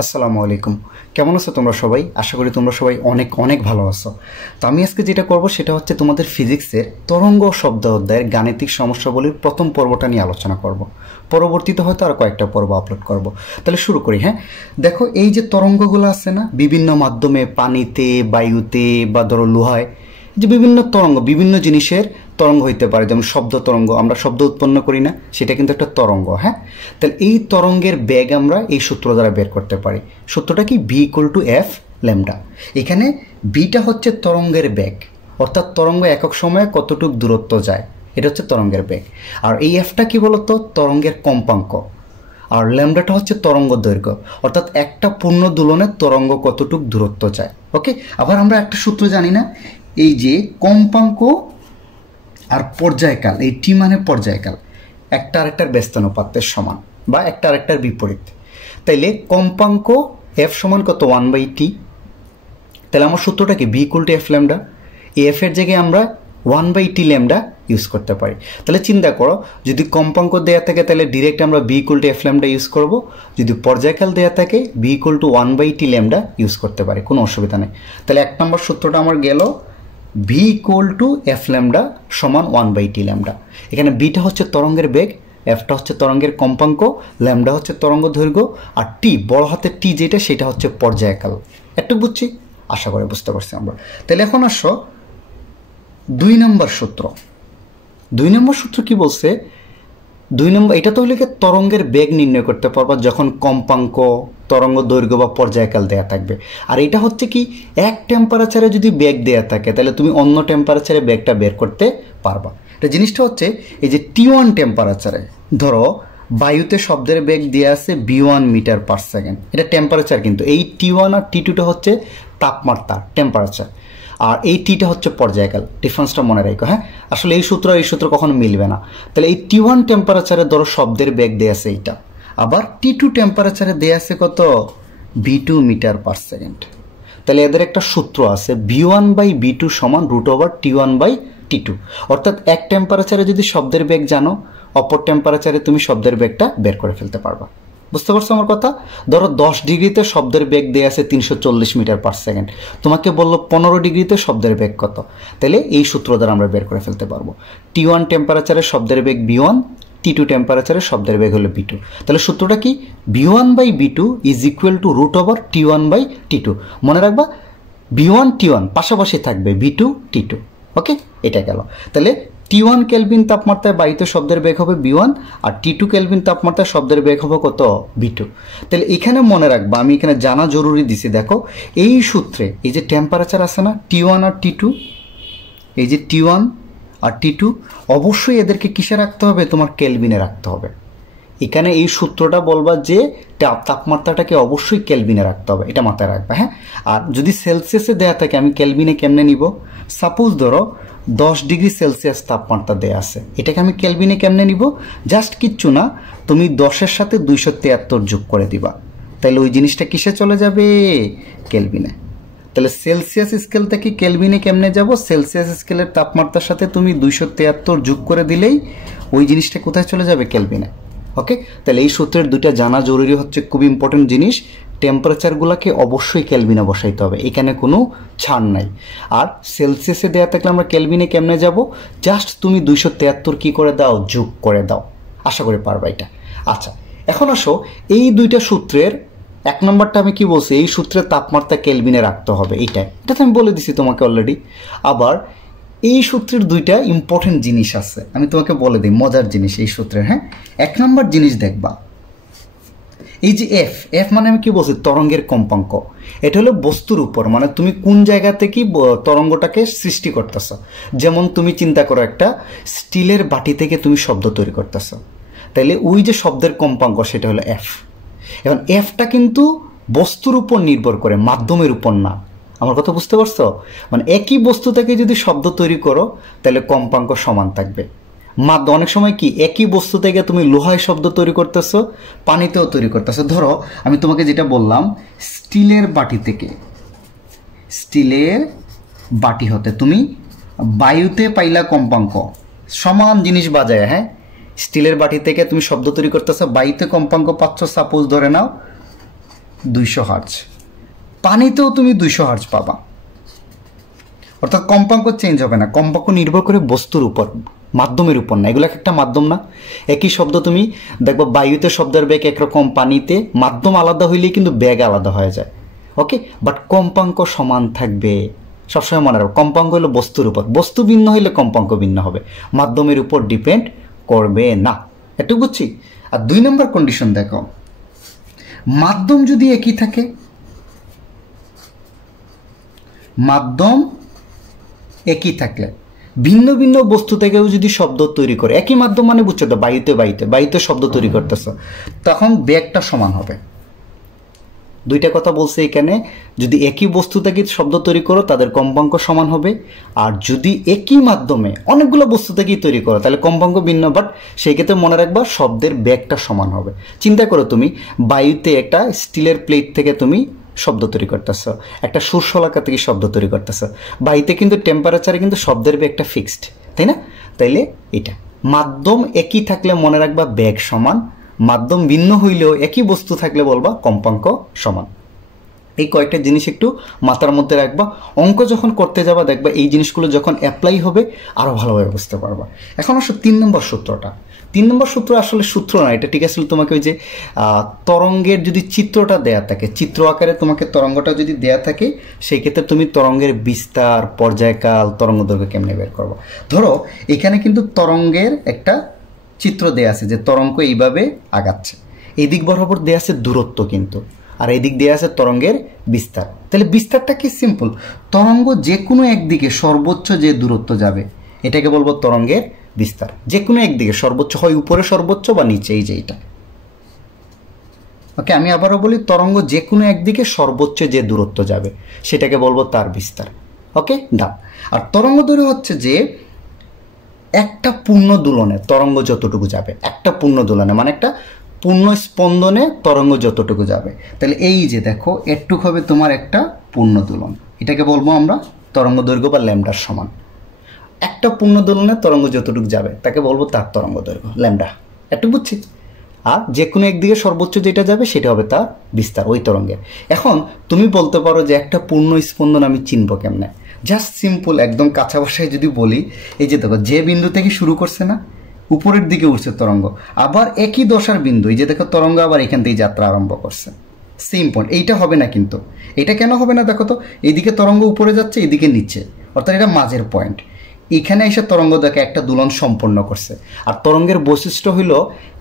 আসসালামু আলাইকুম। কেমন আছো তোমরা সবাই? আশা করি তোমরা সবাই অনেক অনেক ভালো আছো। তো আমি আজকে যেটা করব সেটা হচ্ছে তোমাদের ফিজিক্সের তরঙ্গ ও শব্দ অধ্যায়ের গাণিতিক সমস্যাবলীর প্রথম পর্বটা নিয়ে আলোচনা করব। পরবর্তীতে হয়তো আর কয়েকটা পর্ব আপলোড করব। তাহলে শুরু করি। হ্যাঁ, দেখো এই যে তরঙ্গগুলো আছে না, বিভিন্ন মাধ্যমে পানিতে, বায়ুতে বা ধরো লোহায়, যে বিভিন্ন তরঙ্গ, বিভিন্ন জিনিসের তরঙ্গ হইতে পারে। যেমন শব্দ তরঙ্গ, আমরা শব্দ উৎপন্ন করি না, সেটা কিন্তু একটা তরঙ্গ। হ্যাঁ, তাহলে এই তরঙ্গের বেগ আমরা এই সূত্র দ্বারা বের করতে পারি। সূত্রটা কি? V equal to F lambda. এখানে বিটা হচ্ছে তরঙ্গের বেগ, অর্থাৎ তরঙ্গ একক সময়ে কতটুকু দূরত্ব যায়, এটা হচ্ছে তরঙ্গের বেগ। আর এই এফটা কি বলতো? তরঙ্গের কম্পাঙ্ক। আর ল্যামডাটা হচ্ছে তরঙ্গ দৈর্ঘ্য, অর্থাৎ একটা পূর্ণ দোলনের তরঙ্গ কতটুকু দূরত্ব যায়। ওকে, আবার আমরা একটা সূত্র জানি না, এই যে কম্পাঙ্ক আর পর্যায়কাল, এই টি মানে পর্যায়কাল, একটা আরেকটার ব্যস্তানুপাতের সমান বা একটা আরেকটার বিপরীত। তাইলে কম্পাঙ্ক এফ সমান কত? 1/t। তাহলে আমার সূত্রটা কি? V equal to F lambda. এই এফ এর জায়গায় আমরা 1/t ল্যামডা ইউজ করতে পারি। তাহলে চিন্তা করো, যদি কম্পাঙ্ক দেয়া থাকে তাহলে ডিরেক্ট আমরা V equal to F lambda use করবো। যদি পর্যায়কাল দেয়া থাকে V equal to 1/t lambda use করতে পারি, কোনো অসুবিধা নেই। তাহলে এক নম্বর সূত্রটা আমার গেল V equal to F lambda সমান 1/t ল্যামডা। এখানে বিটা হচ্ছে তরঙ্গের বেগ, এফটা হচ্ছে তরঙ্গের কম্পাঙ্ক, ল্যামডা হচ্ছে তরঙ্গ দৈর্ঘ্য, আর টি, বড় হাতের টি যেটা, সেটা হচ্ছে পর্যায়কাল। একটু বুঝছি? আশা করে বুঝতে পারছি আমরা। তাহলে এখন আসো 2 নম্বর সূত্র। 2 নম্বর সূত্র কি বলছে? 2 নম্বর, এটা তো হলে তরঙ্গের বেগ নির্ণয় করতে পারবা যখন কম্পাঙ্ক, তরঙ্গ দৈর্ঘ্য বা পর্যায়কাল দেয়া থাকবে। আর এটা হচ্ছে কি, এক টেম্পারেচারে যদি বেগ দেয়া থাকে তাহলে তুমি অন্য টেম্পারেচারে বেগটা বের করতে পারবা। এটা জিনিসটা হচ্ছে এই যে T1 টেম্পারেচারে, ধরো বায়ুতে শব্দের বেগ দেওয়া আছে B1 মিটার পার সেকেন্ড, এটা টেম্পারেচার। কিন্তু এই T1 আর T2টা হচ্ছে তাপমাত্রা, টেম্পারেচার, আর এই টিটা হচ্ছে পর্যায়কাল। ডিফারেন্সটা মনে রাখো। হ্যাঁ, আসলে এই সূত্র কখনো মিলবে না। তাহলে এই T1 টেম্পারেচারে ধরো শব্দের বেগ দেয়া আছে এইটা, আবার T2 টেম্পারেচারে দেয়া আছে কত? B2 metre per second. তাহলে এদের একটা সূত্র আছে, B1/B2 সমান √T1/T2। অর্থাৎ এক টেম্পারেচারে যদি শব্দের বেগ জানো, অপর টেম্পারেচারে তুমি শব্দের বেগটা বের করে ফেলতে পারবা। বুঝতে পারছো আমার কথা? ধরো 10 ডিগ্রিতে শব্দের বেগ দেয়া আছে 340 মিটার পার সেকেন্ড, তোমাকে বললো 15 ডিগ্রিতে শব্দের বেগ কত, তাহলে এই সূত্র দ্বারা আমরা বের করে ফেলতে পারবো। T1 টেম্পারেচারে শব্দের বেগ B1, T2 টেম্পারেচারে শব্দের বেগ হলো B2। তাহলে সূত্রটা কি? B1/B2 is equal to √T1/T2। মনে রাখবা, B1 T1 পাশাপাশি থাকবে, B2 T2। ওকে, এটা গেল। তাহলে T1 কেলভিন তাপমাত্রায় বায়ুতে শব্দের বেগ হবে B1, আর T2 কেলভিন তাপমাত্রায় শব্দের বেগ হবে কত? B2। তাহলে এখানে মনে রাখবা, আমি এখানে জানা জরুরি দিছি। দেখো এই সূত্রে এই যে টেম্পারেচার আছে না, T1 আর T2, এই যে T1 আর T2, অবশ্যই এদেরকে কিসে রাখতে হবে? তোমার কেলভিনে রাখতে হবে। এখানে এই সূত্রটা বলবা যে তাপমাত্রাটাকে অবশ্যই কেলভিনে রাখতে হবে, এটা মাথায় রাখবা। হ্যাঁ, আর যদি সেলসিয়াসে দেয়া থাকে আমি কেলভিনে কেমনে নিব? সাপোজ ধরো 10 ডিগ্রি সেলসিয়াস তাপমাত্রা দেয়া আছে, এটাকে আমি কেলভিনে কেমনে নিব? জাস্ট কিচ্ছু না, তুমি 10-এর সাথে 273 যোগ করে দিবা, তাহলে ওই জিনিসটা কিসে চলে যাবে? কেলভিনে। তাহলে সেলসিয়াস স্কেল থেকে কেলভিনে কেমনে যাব? সেলসিয়াস স্কেলের তাপমাত্রার সাথে তুমি 273 যোগ করে দিলেই ওই জিনিসটা কোথায় চলে যাবে? কেলভিনে। ওকে, তাহলে এই সূত্রের দুইটা জানা জরুরি, হচ্ছে খুব ইম্পর্টেন্ট জিনিস। টেম্পারেচারগুলোকে অবশ্যই কেলভিনে বসাইতে হবে, এখানে কোনো ছাড় নাই। আর সেলসিয়াসে দেওয়া থাকলে আমরা কেলভিনে কেমনে যাব? জাস্ট তুমি 273 কি করে দাও? যোগ করে দাও। আশা করি পারবা এটা। আচ্ছা, এখন আসো এই দুইটা সূত্রের এক নম্বরটা আমি কি বলছি? এই সূত্রের তাপমাত্রা কেলভিনে রাখতে হবে, এটা তো আমি বলে দিছি তোমাকে অলরেডি। আবার এই সূত্রের দুইটা ইম্পর্টেন্ট জিনিস আছে, আমি তোমাকে বলে দিই, মজার জিনিস এই সূত্রের। হ্যাঁ, এক নম্বর জিনিস দেখবা, এই যে এফ মানে আমি কি বলছি? তরঙ্গের কম্পাঙ্ক। এটা হলো বস্তুর উপর, মানে তুমি কোন জায়গা থেকে তরঙ্গটাকে সৃষ্টি করতেছ। যেমন তুমি চিন্তা করো, একটা স্টিলের বাটি থেকে তুমি শব্দ তৈরি করতেছ, তাইলে ওই যে শব্দের কম্পাঙ্ক সেটা হলো এফ। এখন এফটা কিন্তু বস্তুর উপর নির্ভর করে, মাধ্যমের উপর না। আমার কথা বুঝতে পারছো? মানে একই বস্তু থেকে যদি শব্দ তৈরি করো তাহলে কম্পাঙ্ক সমান থাকবে। অনেক সময় কি, একই বস্তু থেকে তুমি লোহায় শব্দ তৈরি করতেছো, পানিতেও তৈরি করতেছো। ধরো আমি তোমাকে যেটা বললাম, স্টিলের বাটি হতে তুমি বায়ুতে পাইলা কম্পাঙ্ক, সমান জিনিস বাজায়। হ্যাঁ, স্টিলের বাটি থেকে তুমি শব্দ তৈরি করতেছো, বায়ুতে কম্পাঙ্ক পাচ্ছ, সাপোজ ধরে নাও 200 হার্জ, পানিতেও তুমি 200 হার্জ পাবা। অর্থাৎ কম্পাঙ্ক চেঞ্জ হবে না, কম্পাঙ্ক নির্ভর করে বস্তুর উপর, মাধ্যমের উপর না। এগুলো একটা মাধ্যম না। একই শব্দ তুমি দেখবো বায়ুতে শব্দের বেগ একরকম, পানিতে মাধ্যম আলাদা হইলেই কিন্তু বেগ আলাদা হয়ে যায়। ওকে, বাট কম্পাঙ্ক সমান থাকবে সবসময়, মনে রাখো। কম্পাঙ্ক হলো বস্তুর উপর, বস্তু ভিন্ন হইলে কম্পাঙ্ক ভিন্ন হবে, মাধ্যমের উপর ডিপেন্ড করবে না। একটু বুঝছি। আর 2 নম্বর কন্ডিশন দেখো, মাধ্যম যদি একই থাকে, মাধ্যম একই থাকলে ভিন্ন ভিন্ন বস্তু থেকেও যদি শব্দ তৈরি করে, একই মাধ্যম মানে বুঝছো তো, বায়ুতে শব্দ তৈরি করতেছ, তখন বেগটা সমান হবে। দুইটা কথা বলছে এখানে, যদি একই বস্তু থেকে শব্দ তৈরি করো তাদের কম্পাঙ্ক সমান হবে, আর যদি একই মাধ্যমে অনেকগুলো বস্তু থেকেই তৈরি করো তাহলে কম্পাঙ্ক ভিন্ন, বাট সেই ক্ষেত্রে মনে রাখবা শব্দের বেগটা সমান হবে। চিন্তা করো, তুমি বায়ুতে একটা স্টিলের প্লেট থেকে তুমি শব্দ তৈরি করতেছ, একটা সূর্যশলাকা থেকে শব্দ তৈরি করতেছ, বায়ুতে কিন্তু টেম্পারেচারে কিন্তু শব্দের বেগটা ফিক্সড, তাই না? তাইলে এটা মাধ্যম একই থাকলে মনে রাখবা বেগ সমান, মাধ্যম ভিন্ন হইলেও একই বস্তু থাকলে বলবা কম্পাঙ্ক সমান। এই কয়েকটা জিনিস একটু মাথার মধ্যে রাখবা, অঙ্ক যখন করতে যাবা দেখবা এই জিনিসগুলো যখন অ্যাপ্লাই হবে আরও ভালোভাবে বুঝতে পারবা। এখন আসলে 3 নম্বর সূত্রটা, 3 নম্বর সূত্র আসলে সূত্র না, এটা ঠিক আছে তোমাকে ওই যে তরঙ্গের যদি চিত্রটা দেয়া থাকে, চিত্র আকারে তোমাকে তরঙ্গটা যদি দেয়া থাকে, সেই ক্ষেত্রে তুমি তরঙ্গের বিস্তার, পর্যায়কাল, তরঙ্গ দৈর্ঘ্য কেমনে বের করবো। ধরো এখানে কিন্তু তরঙ্গের একটা চিত্র দেয়া আছে যে তরঙ্গ এইভাবে আগাচ্ছে, এই দিক বরাবর দেয়া আছে দূরত্ব কিন্তু, আর এই দিক দেয়া আছে তরঙ্গের বিস্তার। তাহলে বিস্তারটা কি সিম্পল, তরঙ্গ যে কোনো একদিকে সর্বোচ্চ যে দূরত্ব যাবে এটাকে বলবো তরঙ্গের বিস্তার। যে কোনো একদিকে সর্বোচ্চ, হয় উপরে সর্বোচ্চ বা নিচে, এই যে এইটা। ওকে, আমি আবারও বলি, তরঙ্গ যে কোনো একদিকে সর্বোচ্চ যে দূরত্ব যাবে সেটাকে বলবো তার বিস্তার। ওকে, ডান। আর তরঙ্গ দৈর্ঘ্য হচ্ছে যে একটা পূর্ণ দোলনে তরঙ্গ যতটুকু যাবে, একটা পূর্ণ দোলনে মানে একটা পূর্ণ স্পন্দনে তরঙ্গ যতটুকু যাবে, তাহলে এই যে দেখো এটুক হবে তোমার একটা পূর্ণ দোলন, এটাকে বলবো আমরা তরঙ্গ দৈর্ঘ্য বা ল্যামডার সমান। একটা পূর্ণ দোলনে তরঙ্গ যতটুকু যাবে তাকে বলবো তার তরঙ্গ দৈর্ঘ্য ল্যামডা। একটু বুঝছি। আর যে কোনো একদিকে সর্বোচ্চ যেটা যাবে সেটা হবে তার বিস্তার, ওই তরঙ্গের। এখন তুমি বলতে পারো যে একটা পূর্ণ স্পন্দন আমি চিনবো কেমনে? জাস্ট সিম্পল, একদম কাঁচা ভাষায় যদি বলি, এই যে দেখো যে বিন্দু থেকে শুরু করছে না, উপরের দিকে উঠছে তরঙ্গ, আবার একই দশার বিন্দু, এই যে দেখো তরঙ্গ আবার এখান থেকে যাত্রা আরম্ভ করছে, সেম পয়েন্ট। এইটা হবে না কিন্তু, এটা কেন হবে না দেখো তো, এইদিকে তরঙ্গ উপরে যাচ্ছে, এইদিকে নিচে, অর্থাৎ এটা মাঝের পয়েন্ট। এখানে এসে তরঙ্গ দেখে একটা দোলন সম্পন্ন করছে। আর তরঙ্গের বৈশিষ্ট্য হইল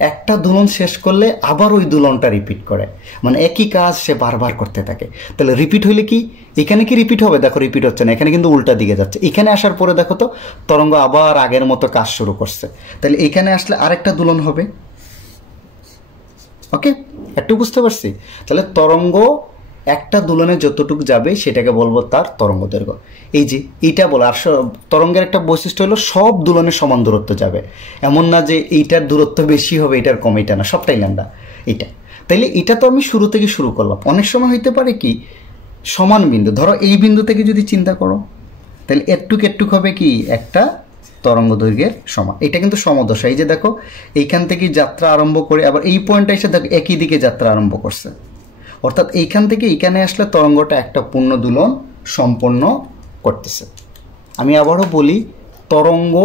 একটা দোলন শেষ করলে আবার ওই দোলনটা রিপিট করে, মানে একই কাজ সে বারবার করতে থাকে। তাহলে রিপিট হইলে কি, এখানে কি রিপিট হবে? দেখো রিপিট হচ্ছে না, এখানে কিন্তু উল্টা দিকে যাচ্ছে। এখানে আসার পরে দেখো তো তরঙ্গ আবার আগের মতো কাজ শুরু করছে, তাহলে এখানে আসলে আরেকটা দোলন হবে। ওকে, একটু বুঝতে পারছি? তাহলে তরঙ্গ একটা দোলনে যতটুকু যাবে সেটাকে বলবো তার তরঙ্গ দৈর্ঘ্য। এই যে এইটা বলো। আর তরঙ্গের একটা বৈশিষ্ট্য হলো সব দোলনে সমান দূরত্ব যাবে, এমন না যে এইটার দূরত্ব বেশি হবে এইটার কম, এটা না, সবটাই ল্যামডা এইটা। তাইলে এটা তো আমি শুরু থেকে শুরু করলাম। অনেক সময় হইতে পারে কি সমান বিন্দু, ধরো এই বিন্দু থেকে যদি চিন্তা করো, তাহলে একটুক হবে কি একটা তরঙ্গ দৈর্ঘ্যের সমান। এটা কিন্তু সমদশা। এই যে দেখো এইখান থেকে যাত্রা আরম্ভ করে আবার এই পয়েন্টটা এসে দেখো একই দিকে যাত্রা আরম্ভ করছে, অর্থাৎ এইখান থেকে এইখানে আসলে তরঙ্গটা একটা পূর্ণ দোলন সম্পন্ন করতেছে। আমি আবারও বলি, তরঙ্গ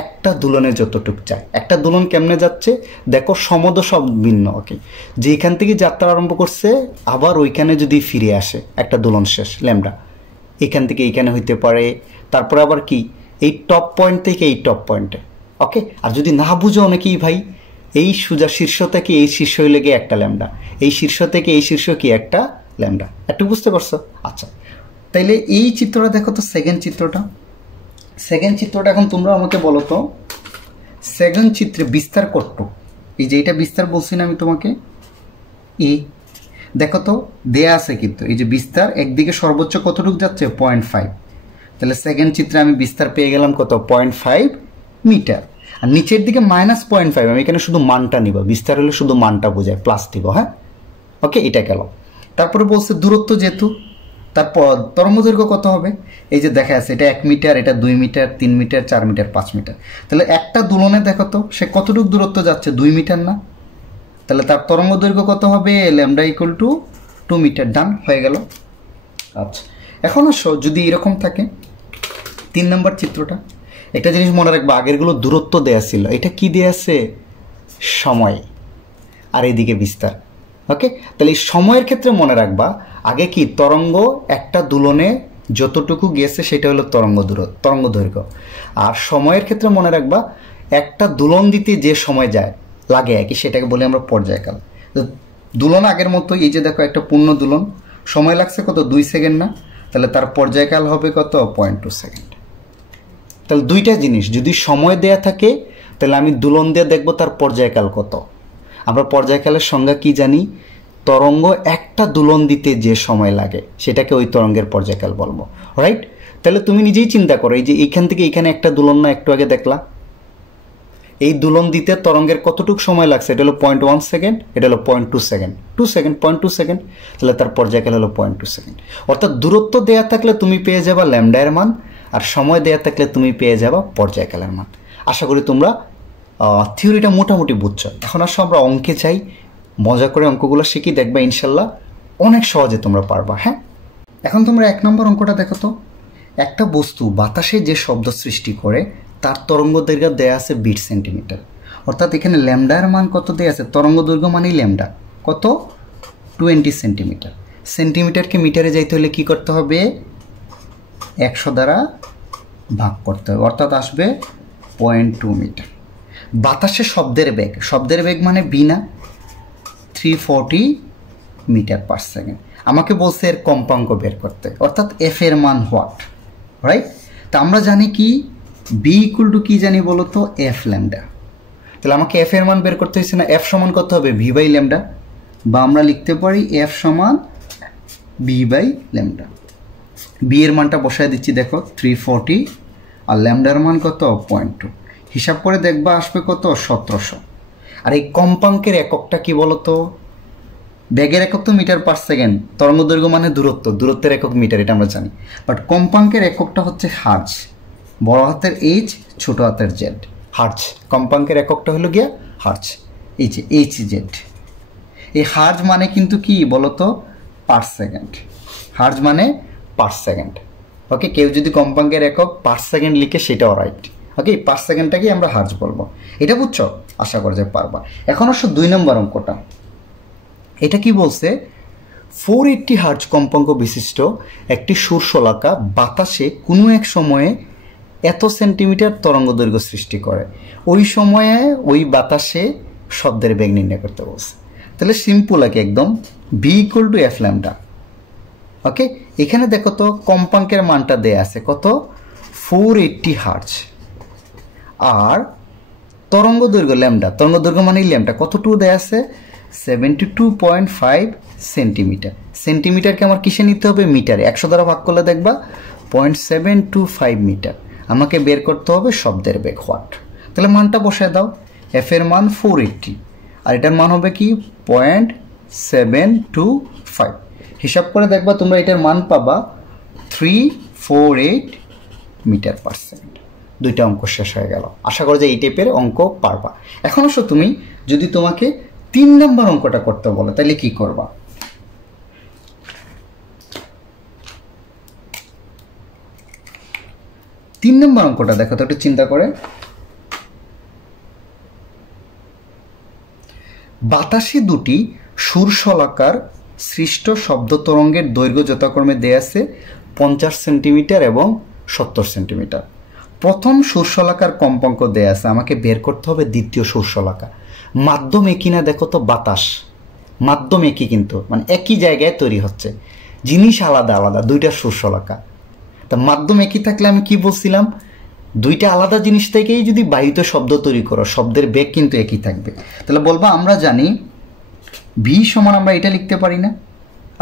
একটা দোলনে যতটুক যায়, একটা দোলন কেমনে যাচ্ছে দেখো, সমদশা ভিন্ন। ওকে, যে এখান থেকে যাত্রা আরম্ভ করছে আবার ওইখানে যদি ফিরে আসে একটা দোলন শেষ ল্যামডা, এখান থেকে এইখানে হইতে পারে, তারপর আবার কি এই টপ পয়েন্ট থেকে এই টপ পয়েন্টে। ওকে, আর যদি না বুঝো অনেকেই ভাই, এই সোজা শীর্ষ থেকে এই শীর্ষ হইলে গিয়ে একটা ল্যামডা, এই শীর্ষ থেকে এই শীর্ষ কি একটা ল্যামডা। একটু বুঝতে পারছো? আচ্ছা, তাইলে এই চিত্রটা দেখো তো, সেকেন্ড চিত্রটা এখন তোমরা আমাকে বলো তো, সেকেন্ড চিত্রে বিস্তার কতটুক? এই যে এটা বিস্তার বলছি না আমি তোমাকে, এই দেখো তো দেয়া আছে কিন্তু, এই যে বিস্তার একদিকে সর্বোচ্চ কতটুক যাচ্ছে 0.5, তাহলে সেকেন্ড চিত্রে আমি বিস্তার পেয়ে গেলাম কত 0.5 মিটার। আর নিচের দিকে -0.5, আমি এখানে শুধু মানটা নিব, বিস্তার হলে শুধু মানটা বোঝায়, প্লাস দিব। হ্যাঁ, ওকে, এটা গেল। তারপরে বলছে দূরত্ব যেহেতু, তারপর তরঙ্গ দৈর্ঘ্য কত হবে? এই যে দেখা আছে এটা 1 মিটার, এটা 2 মিটার, 3 মিটার, 4 মিটার, 5 মিটার। তাহলে একটা দোলনে দেখো তো সে কতটুকু দূরত্ব যাচ্ছে, 2 মিটার না? তাহলে তার তরঙ্গ দৈর্ঘ্য কত হবে? Lambda = 2 metre. ডান হয়ে গেল। আচ্ছা, এখন আসো যদি এরকম থাকে 3 নম্বর চিত্রটা, একটা জিনিস মনে রাখবো, আগেরগুলো দূরত্ব দেয়া ছিল, এটা কি দেয়া আছে? সময়, আর এইদিকে বিস্তার। ওকে, তাহলে এই সময়ের ক্ষেত্রে মনে রাখবা আগে কি তরঙ্গ একটা দুলনে যতটুকু গিয়েছে সেটা হলো তরঙ্গ দৈর্ঘ্য, আর সময়ের ক্ষেত্রে মনে রাখবা একটা দুলন দিতে যে সময় যায় লাগে আর কি, সেটাকে বলি আমরা পর্যায়কাল। দুলন আগের মতো, এই যে দেখো একটা পূর্ণ দুলন, সময় লাগছে কত? 2 সেকেন্ড না? তাহলে তার পর্যায়কাল হবে কত? 0.2 সেকেন্ড। তাহলে দুইটা জিনিস, যদি সময় দেয়া থাকে তাহলে আমি দুলন দিয়ে দেখবো তার পর্যায়কাল কত। আমরা পর্যায়কালের সংজ্ঞা কি জানি? তরঙ্গ একটা দুলন দিতে যে সময় লাগে সেটাকে ওই তরঙ্গের পর্যায়কাল বলবো। রাইট? তাহলে তুমি নিজেই চিন্তা করো, এই যে এইখান থেকে এইখানে একটা দুলন না একটু আগে দেখলা, এই দুলন দিতে তরঙ্গের কতটুকু সময় লাগছে? এটা হলো 0.1 সেকেন্ড, এটা হলো 0.2 সেকেন্ড, 0.2 সেকেন্ড, তাহলে তার পর্যায়কাল হলো 0.2 সেকেন্ড। অর্থাৎ দূরত্ব দেয়া থাকলে তুমি পেয়ে যাবা ল্যামডা এর মান, আর সময় দেয়া থাকলে তুমি পেয়ে যাবা পর্যায়কালের মান। আশা করি তোমরা থিওরিটা মোটামুটি বুঝছো। এখন আসো আমরা অঙ্কে চাই, মজা করে অঙ্কগুলো শিখি, দেখবা ইনশাল্লাহ অনেক সহজে তোমরা পারবা। হ্যাঁ, এখন তোমরা 1 নম্বর অঙ্কটা দেখো তো। একটা বস্তু বাতাসে যে শব্দ সৃষ্টি করে তার তরঙ্গ দৈর্ঘ্য দেয়া আছে 20 সেন্টিমিটার। অর্থাৎ এখানে ল্যামডার মান কত দেয়া আছে? তরঙ্গ দৈর্ঘ্য মানেই ল্যামডা, কত? 20 সেন্টিমিটার। সেন্টিমিটারকে মিটারে যাইতে হলে কি করতে হবে? 100 দ্বারা ভাগ করতে হবে, অর্থাৎ আসবে 0.2 মিটার। বাতাসে শব্দের বেগ মানে বি না, 340 মিটার পার সেকেন্ড। আমাকে বলছে এর কম্পাঙ্ক বের করতে, অর্থাৎ এফ এর মান হোয়াট। রাইট? তা আমরা জানি কি বি ইকুয়াল টু কি জানি বলো তো? F lambda. তাহলে আমাকে এফ এর মান বের করতে হয়েছে না? এফ সমান কত হবে? ভি বাই ল্যামডা, বা আমরা লিখতে পারি এফ সমান বি বাই ল্যামডা। বি এর মানটা বসায় দিচ্ছি, দেখো 340, আর ল্যামডার মান কত? 0.2। হিসাব করে দেখবা আসবে কত? 1700। আর এই কম্পাঙ্কের এককটা কি বলতো? বেগের একক তো মিটার পার সেকেন্ড, তরঙ্গ দৈর্ঘ্য মানে দূরত্বের একক মিটার, এটা আমরা জানি। বাট কম্পাঙ্কের এককটা হচ্ছে হার্জ, বড় হাতের এইচ, ছোট হাতের জেড, হার্জ। কম্পাঙ্কের এককটা হলো গিয়া হার্জ, এই যে এইচ জেড। এই হার্জ মানে কিন্তু কি বলতো? Per second. হার্জ মানে পার সেকেন্ড। ওকে, কেউ যদি কম্পাঙ্কের একক পার সেকেন্ড লিখে সেটাও রাইট। ওকে, পার সেকেন্ডটাকেই আমরা হার্জ বলবো। এটা বুঝছো? আশা করা যায় পারবা। এখন আসো 2 নম্বর অঙ্কটা। এটা কি বলছে? 480 হার্জ কম্পাঙ্ক বিশিষ্ট একটি সুরশলাকা বাতাসে কোনো এক সময়ে এত সেন্টিমিটার তরঙ্গ দৈর্ঘ্য সৃষ্টি করে, ওই সময়ে ওই বাতাসে শব্দের বেগ নির্ণয় করতে বলছে। তাহলে সিম্পল আর কি একদম, V equal to F lambda. Okay, এখানে দেখো তো কম্পাঙ্কের মানটা দেয়া আছে কত? 480 হার্জ, আর তরঙ্গ দৈর্ঘ্য ল্যামডা, তরঙ্গ দৈর্ঘ্য মানে ল্যামডা কতটুকু দেয়া আছে? 72.5 সেন্টিমিটার। সেন্টিমিটারকে আমার কিসে নিতে হবে? মিটারে। 100 দ্বারা ভাগ করলে দেখবা 0.725 মিটার। আমাকে বের করতে হবে শব্দের বেগ হোয়াট। তাহলে মানটা বসায় দাও, এফ এর মান 480, আর এটার মান হবে কি? 0.725। হিসাব করে দেখবা তোমরা এটার মান পাবা 348 মিটার পার সেকেন্ড। দুইটা অঙ্ক শেষ হয়ে গেল। আশা করি যে এই টাইপের অঙ্ক পারবা। এখন আসো তুমি যদি তোমাকে 3 নম্বর অঙ্কটা করতে বলো তাহলে কি করবা? তিন নম্বর অঙ্কটা দেখো তো একটু চিন্তা করে। বাতাসে দুটি সুরশলাকার সৃষ্ট শব্দ তরঙ্গের দৈর্ঘ্য যথাক্রমে দেয়া আছে 50 সেন্টিমিটার এবং 70 সেন্টিমিটার। প্রথম সুরশলাকার কম্পাঙ্ক দেয়া আছে, আমাকে বের করতে হবে দ্বিতীয় সুরশলাকা। মাধ্যম একই না? দেখো তো বাতাস, মাধ্যম একই কিন্তু মানে একই জায়গায় তৈরি হচ্ছে, জিনিস আলাদা আলাদা, দুইটা সুরশলাকা। তা মাধ্যম একই থাকলে আমি কি বলছিলাম? দুইটা আলাদা জিনিস থেকেই যদি বায়ুতে শব্দ তৈরি করো, শব্দের বেগ কিন্তু একই থাকবে। তাহলে বলবা আমরা জানি ভি সমান আমরা এটা লিখতে পারি না?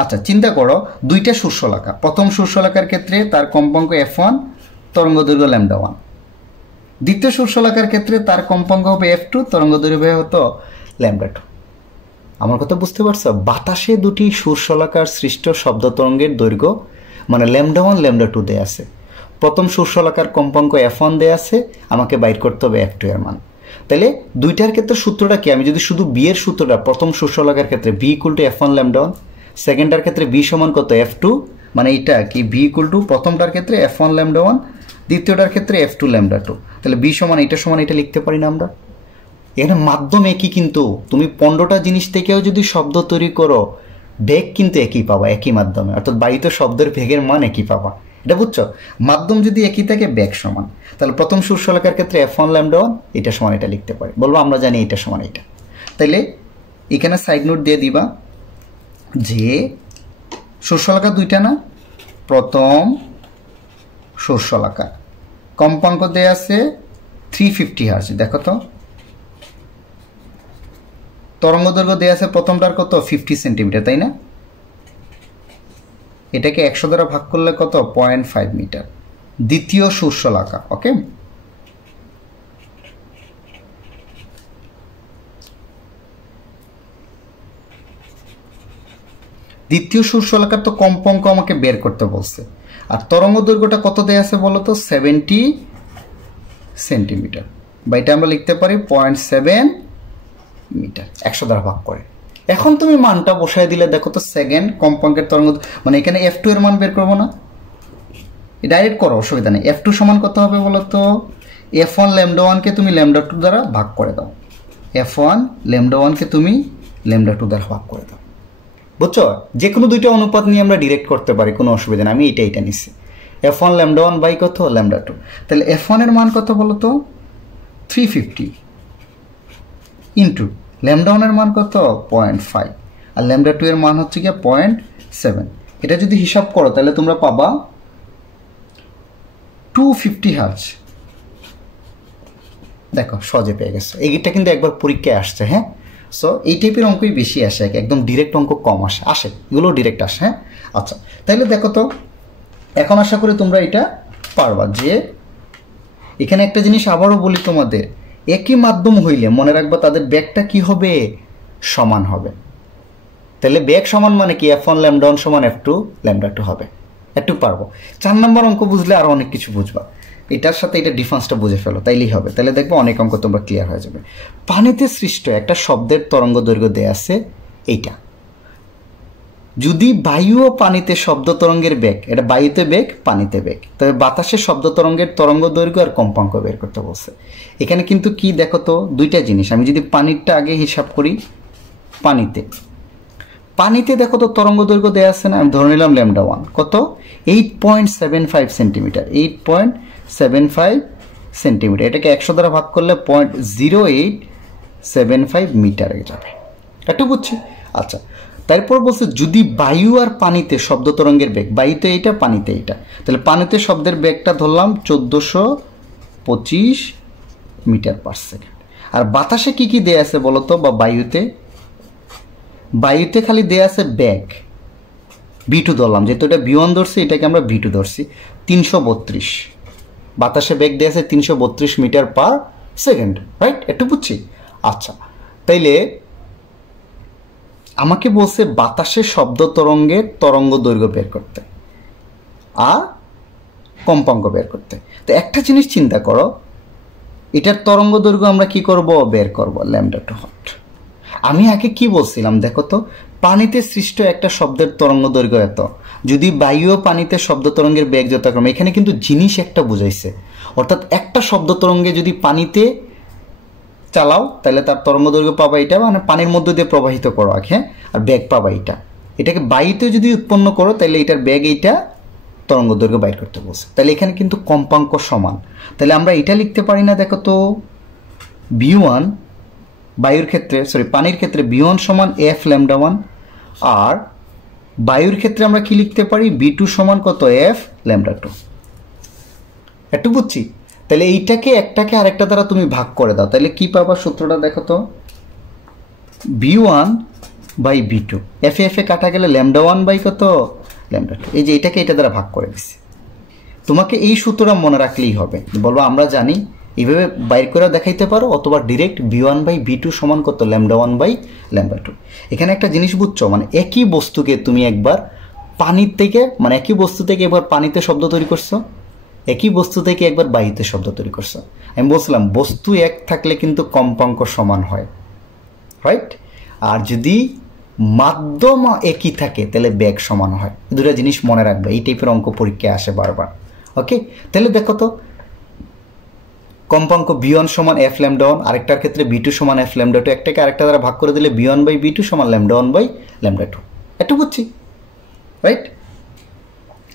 আচ্ছা চিন্তা করো, দুইটা সুরশলাকা, প্রথম সুরশলাকার ক্ষেত্রে তার কম্পাঙ্ক F1, তরঙ্গ দৈর্ঘ্য λ1। দ্বিতীয় সুরশলাকার ক্ষেত্রে তার কম্পাঙ্ক হবে F2, তরঙ্গ দৈর্ঘ্য হতো λ2। আমার কথা বুঝতে পারছো? বাতাসে দুটি সুরশলাকার সৃষ্ট শব্দ তরঙ্গের দৈর্ঘ্য মানে λ1 λ2 দেয়া আছে। প্রথম সুরশলাকার কম্পাঙ্ক F1 দেয়া আছে, আমাকে বাইর করতে হবে F2 এর মান। তাহলে দুইটার ক্ষেত্রে সূত্রটা কি? আমি যদি শুধু বি এর সূত্রটা প্রথম সুরশলাকার ক্ষেত্রে বি ইকুয়াল টু F1 λ1, সেকেন্ডটার ক্ষেত্রে বি সমান কত F2, মানে এইটা কি বি ইকুয়াল টু প্রথমটার ক্ষেত্রে F1 ল্যামডা 1, দ্বিতীয়টার ক্ষেত্রে F2 ল্যামডা 2, তাহলে বি সমান এটা লিখতে পারি না আমরা। এখানে মাধ্যম একই, কিন্তু তুমি 15টা জিনিস থেকেও যদি শব্দ তৈরি করো বেগ কিন্তু একই পাবা, একই মাধ্যমে, অর্থাৎ বায়ুতে শব্দের বেগের মান একই পাবা। এটা বুঝছো? মাধ্যম যদি একই থাকে বেগ সমান, তাহলে প্রথম সুরশলাকার ক্ষেত্রে F1 ল্যামডা 1 এটা সমান এটা লিখতে পারি, বলবো আমরা জানি এটা সমান এটা। তাইলে এখানে সাইড নোট দিয়ে দিবা যে সুরশলাকা দুইটা না, প্রথম সুরশলাকা কম্পাঙ্ক দেয়া আছে 350 হার্জ, দেখো তো তরঙ্গ দৈর্ঘ্য দেয়া আছে প্রথমটার কত 50 সেন্টিমিটার, তাই না? এটাকে 100 দ্বারা ভাগ করলে কত 0.5 মিটার। দ্বিতীয় সুরশলাকা, ওকে, দ্বিতীয় সুরশলাকার তো কম্পাঙ্ক আমাকে বের করতে বলছে, আর তরঙ্গ দৈর্ঘ্যটা কত দেয়া আছে বলো তো 70 সেন্টিমিটার, বা এটা আমরা লিখতে পারি 0.7 মিটার 100 দ্বারা ভাগ করে। এখন তুমি মানটা বসায় দিলে দেখো তো সেকেন্ড কম্পাঙ্কের তরঙ্গ, মানে এখানে F2 এর মান বের করবো না, ডাইরেক্ট করো, অসুবিধা নেই। F2 সমান কত হবে বলো তো, F1 ল্যামডা 1 কে তুমি ল্যামডা 2 দ্বারা ভাগ করে দাও, F1 ল্যামডা 1 কে তুমি ল্যামডা 2 দ্বারা ভাগ করে দাও। বুঝছো? যে কোনো দুইটা অনুপাত নিয়ে আমরা ডিরেক্ট করতে পারি, কোনো অসুবিধা নেই। আমি এটা নিচ্ছি, F1 ল্যামডা 1 বাই কত ল্যামডা 2, তাহলে F1 এর মান কত বলো তো 350 ইন্টু ল্যামডা 1 এর মান কত 0.5, আর ল্যামডা 2 এর মান হচ্ছে গিয়ে 0.7। এটা যদি হিসাব করো তাহলে তোমরা পাবা 250 হার্জ। দেখো সহজে পেয়ে গেছো, এইটা কিন্তু একবার পরীক্ষায় আসছে। হ্যাঁ, সো এই টাইপের অঙ্কই বেশি আসে, একদম ডিরেক্ট অঙ্ক কম আসে, এগুলো ডিরেক্ট আসে। হ্যাঁ, আচ্ছা, তাহলে দেখো তো এখন আশা করি তোমরা এটা পারবা। যে এখানে একটা জিনিস আবারও বলি তোমাদের, একই মাধ্যম হইলে মনে রাখবা তাদের বেগটা কি হবে, সমান হবে। তাহলে বেগ সমান মানে কি F1 ল্যামডা 1 সমান F2 ল্যামডা 2 হবে। একটু পারবো। 4 নম্বর অঙ্ক বুঝলে আরো অনেক কিছু বুঝবা, এটার সাথে এটা ডিফারেন্সটা বুঝে ফেলো, তাইলেই হবে। তাহলে দেখবো অনেক অঙ্ক তোমরা ক্লিয়ার হয়ে যাবে। পানিতে সৃষ্ট একটা শব্দের তরঙ্গ দৈর্ঘ্য দেয়া আছে এইটা, যদি বায়ু ও পানিতে শব্দ তরঙ্গের বেগ, এটা বায়ুতে বেগ পানিতে বেগ, তবে বাতাসে শব্দ তরঙ্গের তরঙ্গ দৈর্ঘ্য আর কম্পাঙ্ক বের করতে বলছে। এখানে কিন্তু কি দেখো তো দুইটা জিনিস, আমি যদি পানিরটা আগে হিসাব করি, পানিতে দেখো তো তরঙ্গ দৈর্ঘ্য দেওয়া আছে না, আমি ধরে নিলাম ল্যামডা 1 কত 8.75 সেন্টিমিটার, 8.75 সেন্টিমিটার, এটাকে 100 দ্বারা ভাগ করলে 0.0875 মিটারে যাবে। একটু বুঝছি? আচ্ছা, তারপর বলছে যদি বায়ু আর পানিতে শব্দ তরঙ্গের বেগ, বায়ুতে এইটা পানিতে এইটা, তাহলে পানিতে শব্দের বেগটা ধরলাম 1425 মিটার পার সেকেন্ড। আর বাতাসে কি কি দেয়া আছে বলতো, বা বায়ুতে খালি দেয়া আছে বেগ V2 ধরলাম, যেহেতু এটা V1 ধরছি, এটাকে আমরা V2 ধরছি 332, বাতাসে বেগ দেয়া আছে 332 মিটার পার সেকেন্ড, রাইট? একটু বুঝছি? আচ্ছা, তাইলে আমাকে বলছে বাতাসে শব্দ তরঙ্গের তরঙ্গ দৈর্ঘ্য বের করতে আর কম্পাঙ্ক বের করতে। তো একটা জিনিস চিন্তা করো, এটার তরঙ্গ দৈর্ঘ্য আমরা কি করব, বের করব ল্যামডা 2 হট। আমি আগে কি বলছিলাম দেখো তো, পানিতে সৃষ্ট একটা শব্দের তরঙ্গ দৈর্ঘ্য এত, যদি বায়ু ও পানিতে শব্দ তরঙ্গের বেগ যথাক্রমে, এখানে কিন্তু জিনিস একটা বুঝাইছে, অর্থাৎ একটা শব্দ তরঙ্গে যদি পানিতে চালাও তাহলে তার তরঙ্গ দৈর্ঘ্য পাবা এটা, মানে পানির মধ্য দিয়ে প্রবাহিত করো আগে, আর বেগ পাবা এটা। এটাকে বায়ুতে যদি উৎপন্ন করো তাহলে এটার বেগ এইটা, তরঙ্গ দৈর্ঘ্য বাইর করতে বলছে। তাহলে এখানে কিন্তু কম্পাঙ্ক সমান, তাহলে আমরা এটা লিখতে পারি না দেখো তো, V1 বায়ুর ক্ষেত্রে, পানির ক্ষেত্রে V1 সমান F ল্যামডা 1, আর বায়ুর ক্ষেত্রে আমরা কি লিখতে পারি, V2 সমান কত F ল্যামডা 2। একটু বুঝছি? তাহলে এইটাকে একটাকে আরেকটা দ্বারা তুমি ভাগ করে দাও, তাহলে কি পাবা সূত্রটা দেখো তো, V1 বাই V2, এফ এ কাটা গেলে ল্যামডা 1 বাই কত ল্যামডা 2। এই যে এটাকে এটা দ্বারা ভাগ করে দিচ্ছি। তোমাকে এই সূত্রটা মনে রাখলেই হবে, বলবো আমরা জানি, এইভাবে বাইর করে দেখাইতে পারো, অথবা ডিরেক্ট V1 বাই V2 সমান কত ল্যামডা 1 বাই ল্যামডা 2। এখানে একটা জিনিস বুঝছো, মানে একই বস্তুকে তুমি একবার পানির থেকে, মানে একই বস্তু থেকে একবার পানিতে শব্দ তৈরি করছো, একই বস্তু থেকে একবার বায়ুতে শব্দ তৈরি করছো। আমি বলছিলাম বস্তু এক থাকলে কিন্তু কম্পাঙ্ক সমান হয়, রাইট? আর যদি মাধ্যম একই থাকে তাহলে বেগ সমান হয়। দুটো জিনিস মনে রাখবে, এই টাইপের অঙ্ক পরীক্ষায় আসে বারবার। ওকে, তাহলে দেখো তো কম্পাঙ্ক b1 সমান f ল্যামডা 1, আরেকটার ক্ষেত্রে b2 সমান f ল্যামডা 2, একটাকে আরেকটা দ্বারা ভাগ করে দিলে b1 বাই b2 সমান ল্যামডা 1 বাই ল্যামডা 2। একটু বুঝছি, রাইট?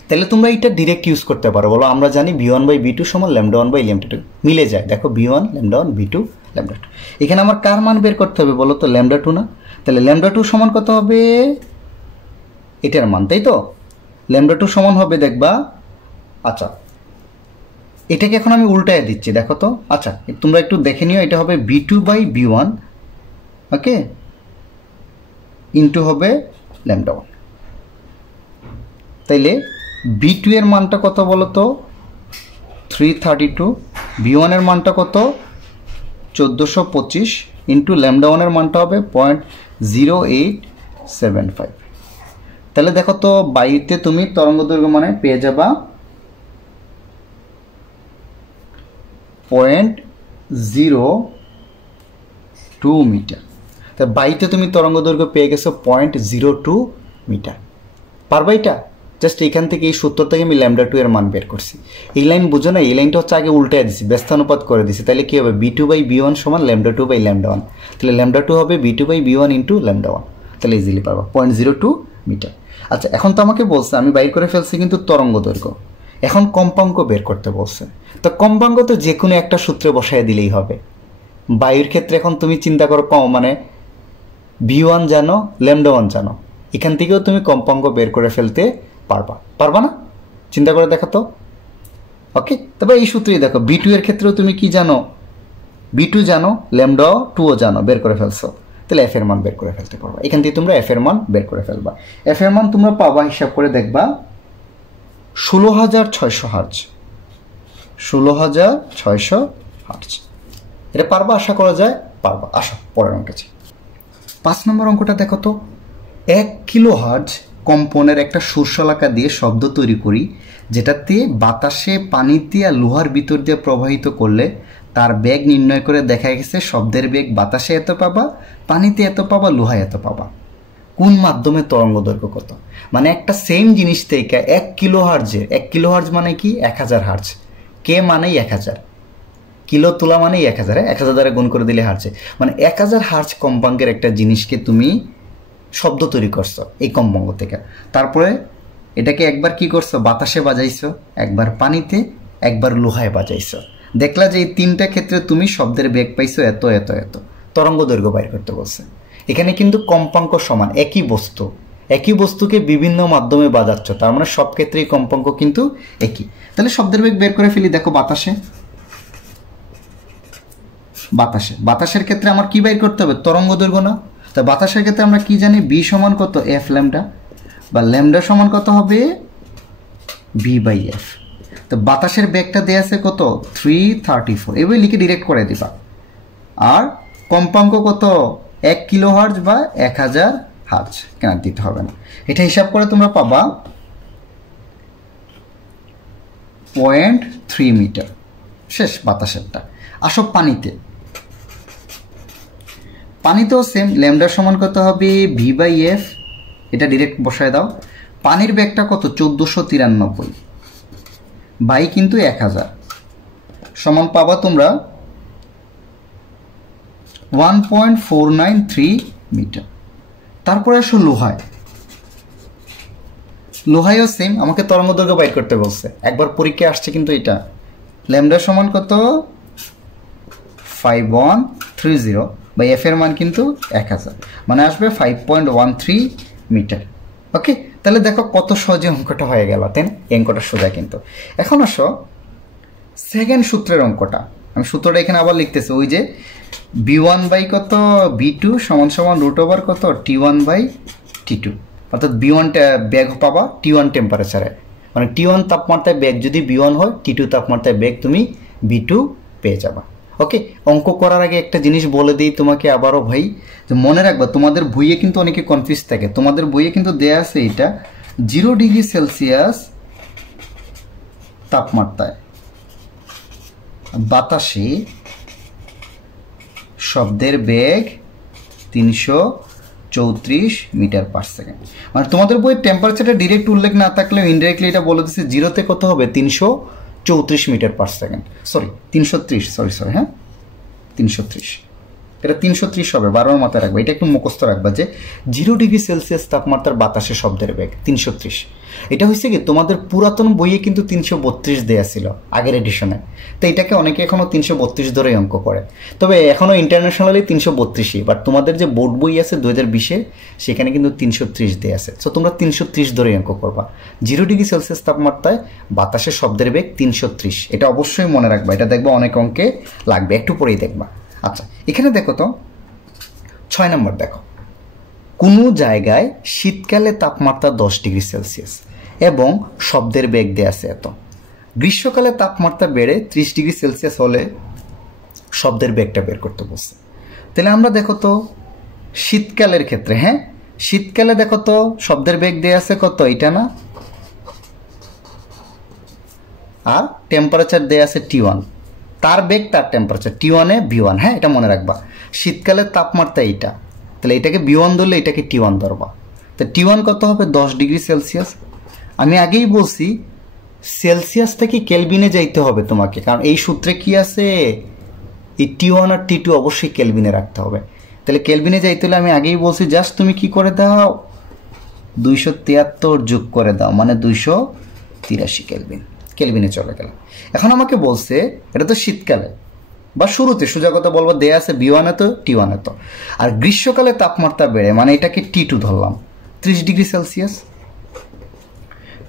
তাহলে তোমরা এটা ডিরেক্ট ইউজ করতে পারো। বলো আমরা জানি b1 বাই b2 সমান ল্যামডা 1 বাই ল্যামডা 2, মিলে যায়। দেখো b1 ল্যামডা 1, b2 ল্যামডা 2। এখানে আমার কার মান বের করতে হবে বলো তো? ল্যামডা 2 না? তাহলে ল্যামডা 2 সমান কত হবে? এটার মান, তাই তো? ল্যামডা 2 সমান হবে, দেখবা, আচ্ছা এটাকে এখন আমি উল্টায় দিচ্ছি, দেখো তো। আচ্ছা তোমরা একটু দেখে নিও, এটা হবে b2 by b1, okay, into হবে ল্যামডা 1। তাইলে b2 এর মানটা কত বলো তো? 332। b1 এর মানটা কত? 1425 ইন্টু ল্যামডা 1 এর মানটা হবে 0.0875। তাহলে দেখো তো বাইতে তুমি তরঙ্গ দৈর্ঘ্য মানে পেয়ে যাবা 0.02 মিটার। তা বাইতে তুমি তরঙ্গ দৈর্ঘ্য পেয়ে গেছো 0.02 মিটার। পারবা এটা? জাস্ট এখান থেকে এই সূত্র থেকে আমি ল্যামডা 2 এর মান বের করছি। এই লাইন বুঝো না? এই লাইনটা হচ্ছে আগে উল্টায় দিছি, ব্যস্তানুপাত করে দিছি। তাহলে কি হবে? b2 বাই b1 সমান ল্যামডা 2 বাই ল্যামডা 1। তাহলে ল্যামডা 2 হবে b2 by b1 into lambda 1। তাহলে ইজিলি পারবা 0.02 মিটার। আচ্ছা এখন তো আমাকে বলছে, আমি বাইর করে ফেলছি কিন্তু তরঙ্গ দৈর্ঘ্য, এখন কম্পাঙ্ক বের করতে বলছে। তো কম্পাঙ্ক তো যে কোনো একটা সূত্রে বসায় দিলেই হবে। বায়ুর ক্ষেত্রে এখন তুমি চিন্তা করো, মানে b1 জানো, ল্যামডা 1 জানো, এখান থেকেও তুমি কম্পাঙ্ক বের করে ফেলতে পারবা না? চিন্তা করে দেখো তো। ওকে, তবে এই সূত্রেই দেখো b2 এর ক্ষেত্রেও তুমি কি জানো? b2 জানো, ল্যামডা 2ও জানো, বের করে ফেলছো। তাহলে f এর মান বের করে ফেলতে পারবা। এখান থেকে তোমরা f এর মান বের করে ফেলবা। f এর মান তোমরা পাবা, হিসাব করে দেখবা 16,600 হার্জ। 16,600 হার্জ। এটা পারবা? আশা করা যায় পারবা। আসো পরের অঙ্কে। 5 নম্বর অঙ্কটা দেখো তো। 1 কিলো হার্জ কম্পনের একটা সুরশলাকা দিয়ে শব্দ তৈরি করি, যেটাতে বাতাসে, পানিতে আর লোহার ভিতর দিয়ে প্রবাহিত করলে তার বেগ নির্ণয় করে দেখা গেছে শব্দের বেগ বাতাসে এত পাবা, পানিতে এত পাবা, লোহায় এত পাবা। কোন মাধ্যমে তরঙ্গ দৈর্ঘ্য কত? মানে একটা সেম জিনিস থেকে 1 কিলো হার্জে, 1 কিলো হার্জ মানে কি? 1000 হার্জ। কে মানেই 1000, কিলো তোলা মানেই 1000, 1000 দ্বারা গুণ করে দিলে হার্জে, মানে 1000 হার্জ কম্পাঙ্কের একটা জিনিসকে তুমি শব্দ তৈরি করছো এই কম্পাঙ্ক থেকে। তারপরে এটাকে একবার কি করছো? বাতাসে বাজাইছো, একবার পানিতে, একবার লোহায় বাজাইছো। দেখলা যে এই তিনটা ক্ষেত্রে তুমি শব্দের বেগ পাইছো এত এত এত। তরঙ্গ দৈর্ঘ্য বাইর করতে বলছে। এখানে কিন্তু কম্পাঙ্ক সমান, একই বস্তুকে বিভিন্ন মাধ্যমে বাজাচ্ছ, তার মানে সব ক্ষেত্রেই কম্পাঙ্ক কিন্তু একই। তাহলে শব্দের বেগ বের করে ফেলি। দেখো বাতাসের ক্ষেত্রে আমার কি বাইর করতে হবে? তরঙ্গ দৈর্ঘ্য না? তা বাতাসের ক্ষেত্রে আমরা কি জানি? b সমান কত? f ল্যামডা, বা ল্যামডা সমান কত হবে? b by f। তো বাতাসের বেগটা দেয়া আছে কত? 334। এভাবে লিখে ডিরেক্ট করে দিবা। আর কম্পাঙ্ক কত? 1 কিলো হার্জ বা 1000 হার্জ। কেন দিতে হবে না, এটা হিসাব করে তোমরা পাবা 0.3 মিটার। শেষ বাতাসেরটা। আসো পানিতেও সেম, ল্যামডার সমান কত হবে? v by f। এটা ডিরেক্ট বসায় দাও। পানির বেগটা কত? 1493 বাই কিন্তু 1000 সমান পাবা তোমরা 1.493 মিটার। তারপরে আসো লোহায়ও সেম, আমাকে তরঙ্গ দৈর্ঘ্য বাইর করতে বলছে, একবার পরীক্ষায় আসছে কিন্তু এটা। ল্যামডা সমান কত? 5130 বা এফ এর মান কিন্তু 1000, মানে আসবে 5.13 মিটার। ওকে, তাহলে দেখো কত সহজে অঙ্কটা হয়ে গেল। তাই না? এই অঙ্কটা সোজা কিন্তু। এখন আসো সেকেন্ড সূত্রের অঙ্কটা। আমি সূত্রটা এখানে আবার লিখতেছি, ওই যে b1 বাই কত b2 সমান সমান রুট ওভার কত t1 বাই t2, অর্থাৎ b1 বেগ পাবা t1 টেম্পারেচারে, মানে t1 তাপমাত্রায় বেগ যদি b1 হয়, t2 তাপমাত্রায় বেগ তুমি b2 পেয়ে যাবা। ওকে, অঙ্ক করার আগে একটা জিনিস বলে দিই তোমাকে আবারও ভাই, যে মনে রাখবা তোমাদের বইয়ে কিন্তু অনেকে কনফিউজ থাকে। তোমাদের বইয়ে কিন্তু দেয়া আছে এটা 0 ডিগ্রি সেলসিয়াস তাপমাত্রায় বাতাসে শব্দের বেগ 300 মিটার পার সেকেন্ড। মানে তোমাদের বইয়ের টেম্পারেচারটা ডিরেক্ট উল্লেখ না থাকলেও ইনডাইরেক্টলি এটা বলে দিচ্ছে জিরোতে কত হবে 334 meter per second, sorry 330, sorry হ্যাঁ 330, এটা 330 হবে, বারবার মাথায় রাখবে, এটা একটু মুখস্থ রাখবা যে 0°C তাপমাত্রার বাতাসে শব্দের বেগ 330। এটা হচ্ছে কি তোমাদের পুরাতন বইয়ে কিন্তু 332 দেয়া ছিল আগের এডিশনে, তো এটাকে অনেকে এখনও 332 ধরে অঙ্ক করে, তবে এখনও ইন্টারন্যাশনালি 332ই, বাট তোমাদের যে বোর্ড বই আছে 2020-এ সেখানে কিন্তু 330 দেয়া আছে, সো তোমরা 330 ধরে অঙ্ক করবা। 0°C তাপমাত্রায় বাতাসে শব্দের বেগ 330, এটা অবশ্যই মনে রাখবা, এটা দেখবা অনেক অঙ্কে লাগবে, একটু পরেই দেখবা। আচ্ছা এখানে দেখো তো 6 নম্বর দেখো, কোনো জায়গায় শীতকালে তাপমাত্রা 10°C এবং শব্দের বেগ দেয়া আছে এত, গ্রীষ্মকালে তাপমাত্রা বেড়ে 30°C হলে শব্দের বেগটা বের করতে বলছে। তাহলে আমরা দেখো তো শীতকালের ক্ষেত্রে, হ্যাঁ শীতকালে দেখো তো শব্দের বেগ দেয়া আছে কত, এটা না, আর টেম্পারেচার দেয়া আছে T1, তার বেগ তার টেম্পারেচার T1 এ V1, হ্যাঁ এটা মনে রাখবা। শীতকালের তাপমাত্রা এইটা, তাহলে এটাকে V1 ধরলে এটাকে T1 ধরবা, তো T1 কত হবে 10°C। আমি আগেই বলছি সেলসিয়াস থেকে কেলভিনে যাইতে হবে তোমাকে, কারণ এই সূত্রে কি আছে, এই T1 আর T2 অবশ্যই কেলভিনে রাখতে হবে, তাহলে কেলভিনে যাইতে হলে আমি আগেই বলছি জাস্ট তুমি কি করে দাও 273 যোগ করে দাও, মানে 283 কেলভিনে চলে গেল। এখন আমাকে বলছে এটা তো শীতকালে বা শুরুতে সোজা কথা বলবো দেয়া আছে V1 এত T1 এত, আর গ্রীষ্মকালে তাপমাত্রা বেড়ে মানে এটাকে T2 ধরলাম 30°C,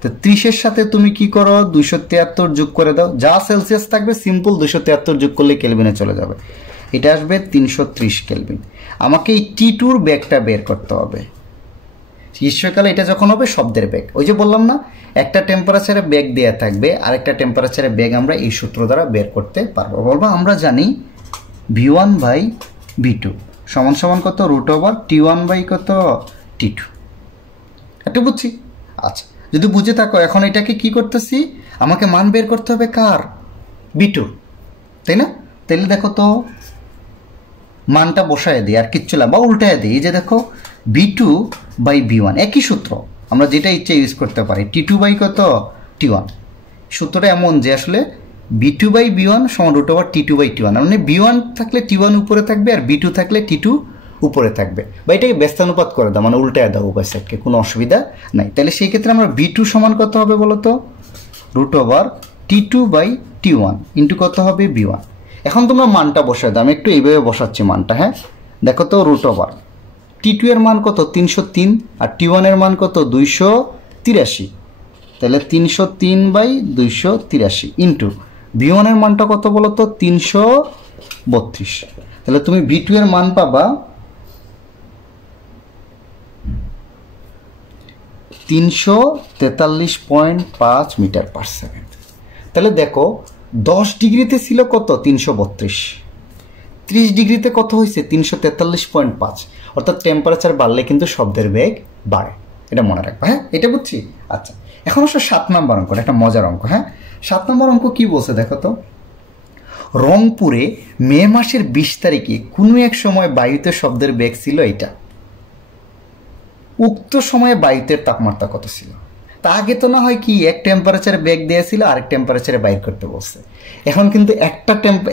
তো 30-এর সাথে তুমি কি করো 273 যোগ করে দাও, যা সেলসিয়াস থাকবে সিম্পল 273 যোগ করলে কেলভিনে চলে যাবে, এটা আসবে 330 কেলভিন। আমাকে এই T2-র বেগটা বের করতে হবে, গ্রীষ্মকালে এটা যখন হবে শব্দের বেগ, ওই যে বললাম না একটা টেম্পারেচারে বেগ দেয়া থাকবে, আরেকটা টেম্পারেচারে বেগ আমরা এই সূত্র দ্বারা বের করতে পারবো। বলবো আমরা জানি V1/V2 সমান সমান কত √T1/ কত T2, একটু বুঝছি। আচ্ছা যদি বুঝে থাকো, এখন এটাকে কি করতেছি, আমাকে মান বের করতে হবে কার, V2, তাই না? তাহলে দেখো তো মানটা বসায় দিই আর কিচ্ছু না, বা উল্টায় দিই, এই যে দেখো V2/V1 একই সূত্র, আমরা যেটা ইচ্ছে ইউজ করতে পারি, T2/ কত T1, সূত্রটা এমন যে আসলে V2/V1 সমান √T2/T1, মানে V1 থাকলে T1 উপরে থাকবে আর V2 থাকলে T2 উপরে থাকবে, বা এটাকে ব্যস্তানুপাত করে দাও, মানে উল্টায় দাও উভয় সাইডকে, কোনো অসুবিধা নাই। তাহলে সেই ক্ষেত্রে আমরা V2 সমান কত হবে বলো তো, √T2/T1 ইন্টু কত হবে V1। এখন তোমরা মানটা বসায় দাও, আমি একটু এইভাবে বসাচ্ছি মানটা, হ্যাঁ দেখো তো √T2 এর মান কত 303 আর T1 এর মান কত 283, তাহলে 303/283 ইন্টু V1 এর মানটা কত বলো তো 332, তাহলে তুমি V2 এর মান পাবা 343.5 মিটার পার সেকেন্ড। তাহলে দেখো 10 ডিগ্রিতে ছিল কত 332, 30 ডিগ্রিতে কত হয়েছে 343.5, অর্থাৎ টেম্পারেচার বাড়লে কিন্তু শব্দের বেগ বাড়ে, এটা মনে রাখবা, হ্যাঁ এটা বুঝছি। আচ্ছা এখন অবশ্য 7 নম্বর অঙ্ক, একটা মজার অঙ্ক, হ্যাঁ 7 নম্বর অঙ্ক কি বলছে দেখো তো, রংপুরে মে মাসের 20 তারিখে কোনো এক সময় বায়ুতে শব্দের বেগ ছিল এইটা, উক্ত সময়ে বায়ুতে তাপমাত্রা কত ছিল, তা আগে তো না হয় কি এক টেম্পারেচারে বেগ দেওয়া ছিল আরেক টেম্পারেচারে বাইর করতে বলছে, এখন কিন্তু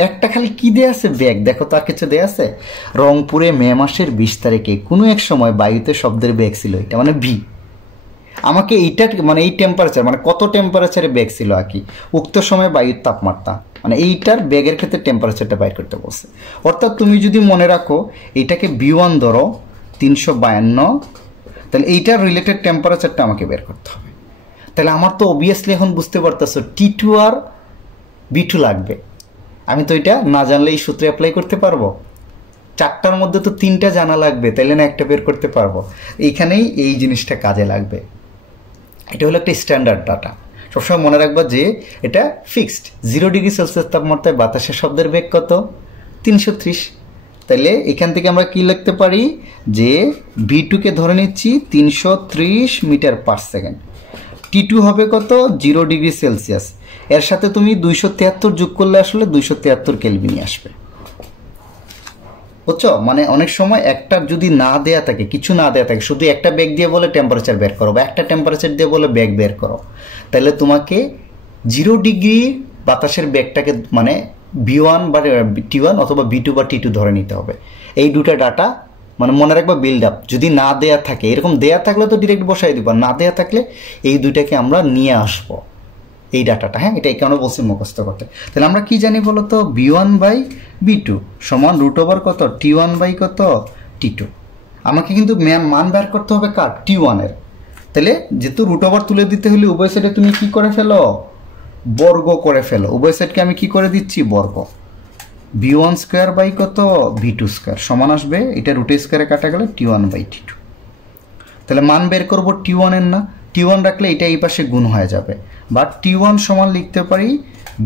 একটা খালি কি দেয়া আছে বেগ, দেখো তো আর কিছু দেয়া আছে, রংপুরে মে মাসের 20 তারিখে কোনো এক সময় বায়ুতে শব্দের বেগ ছিল এটা, মানে ভি, আমাকে এইটা মানে এই টেম্পারেচার মানে কত টেম্পারেচারে বেগ ছিল আর কি, উক্ত সময়ে বায়ুর তাপমাত্রা মানে এইটার বেগের ক্ষেত্রে টেম্পারেচারটা বাইর করতে বলছে। অর্থাৎ তুমি যদি মনে রাখো এইটাকে V1 ধরো 352, তাহলে এইটার রিলেটেড টেম্পারেচারটা আমাকে বের করতে হবে। তাহলে আমার তো অবভিয়াসলি এখন বুঝতে পারতেছো T2 আর V2 লাগবে, আমি তো এটা না জানলে এই সূত্রে অ্যাপ্লাই করতে পারবো, 4টার মধ্যে তো 3টা জানা লাগবে, তাইলে না একটা বের করতে পারবো, এইখানেই এই জিনিসটা কাজে লাগবে। এটা হলো একটা স্ট্যান্ডার্ড ডাটা, সবসময় মনে রাখবা যে এটা ফিক্সড, 0°C তাপমাত্রায় বাতাসের শব্দের বেগ কত 330, তাহলে এখান থেকে আমরা কি লিখতে পারি যে V2-কে ধরে নিচ্ছি 330 মিটার পার সেকেন্ড, T2 হবে কত 0°C, এর সাথে তুমি 273 যোগ করলে আসলে 273 কেলভিনই আসবে। বুঝছো? মানে অনেক সময় একটা যদি না দেয়া থাকে, কিছু না দেয়া থাকে, শুধু একটা বেগ দিয়ে বলে টেম্পারেচার বের করো বা একটা টেম্পারেচার দিয়ে বলে বেগ বের করো, তাহলে তোমাকে 0 ডিগ্রি বাতাসের বেগটাকে মানে B1 বা T1 অথবা B2 বা T2 ধরে নিতে হবে। এই দুটো ডাটা মানে মনে রাখবা বিল্ড আপ। যদি না দেয়া থাকে, এরকম দেয়া থাকলে তো ডিরেক্ট বসাই দিব, না দেয়া থাকলে এই দুইটাকে আমরা নিয়ে আসবো এই ডাটাটা। হ্যাঁ, এটা এই কারণে বলছি মুখস্থ করতে। তাহলে আমরা কি জানি বলো তো? B1/B2 সমান √ কত? T1 বাই কত? T2। আমাকে কিন্তু মান বের করতে হবে কার? T1 এর। তাহলে যেহেতু √ তুলে দিতে হলে উভয় সাইডে তুমি কি করে ফেলো? বর্গ করে ফেলো। উভয় সাইডকে আমি কি করে দিচ্ছি? বর্গ। B1² বাই কত? B2² সমান আসবে, এটা √² কাটা গেলে T1/T2। তাহলে মান বের করবো T1 এর না, T1 রাখলে এটা এই পাশে গুণ হয়ে যাবে, বা T1 সমান লিখতে পারি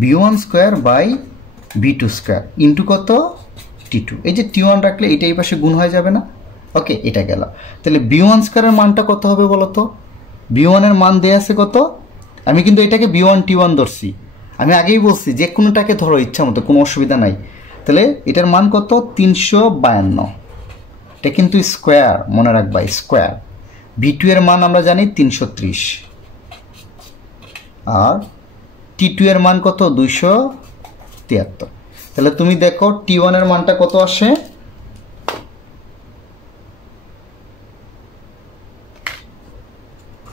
B1² বাই B2² ইন্টু কত? T2। এই যে T1 রাখলে এটা এই পাশে গুণ হয়ে যাবে না? ওকে, এটা গেল। তাহলে B1² এর মানটা কত হবে বলো তো? B1 এর মান দেয়া আছে কত? আমি কিন্তু এটাকে B1 T1 ধরছি, আমি আগেই বলছি যে কোনোটাকে ধরো ইচ্ছা মতো, কোনো অসুবিধা নাই। তাহলে এটার মান কত? 352। এটা কিন্তু স্কোয়ার, মনে রাখবা স্কোয়ার। B2 এর মান আমরা জানি 330, আর T2 এর মান কত? 273। তাহলে তুমি দেখো T1 এর মানটা কত আসে?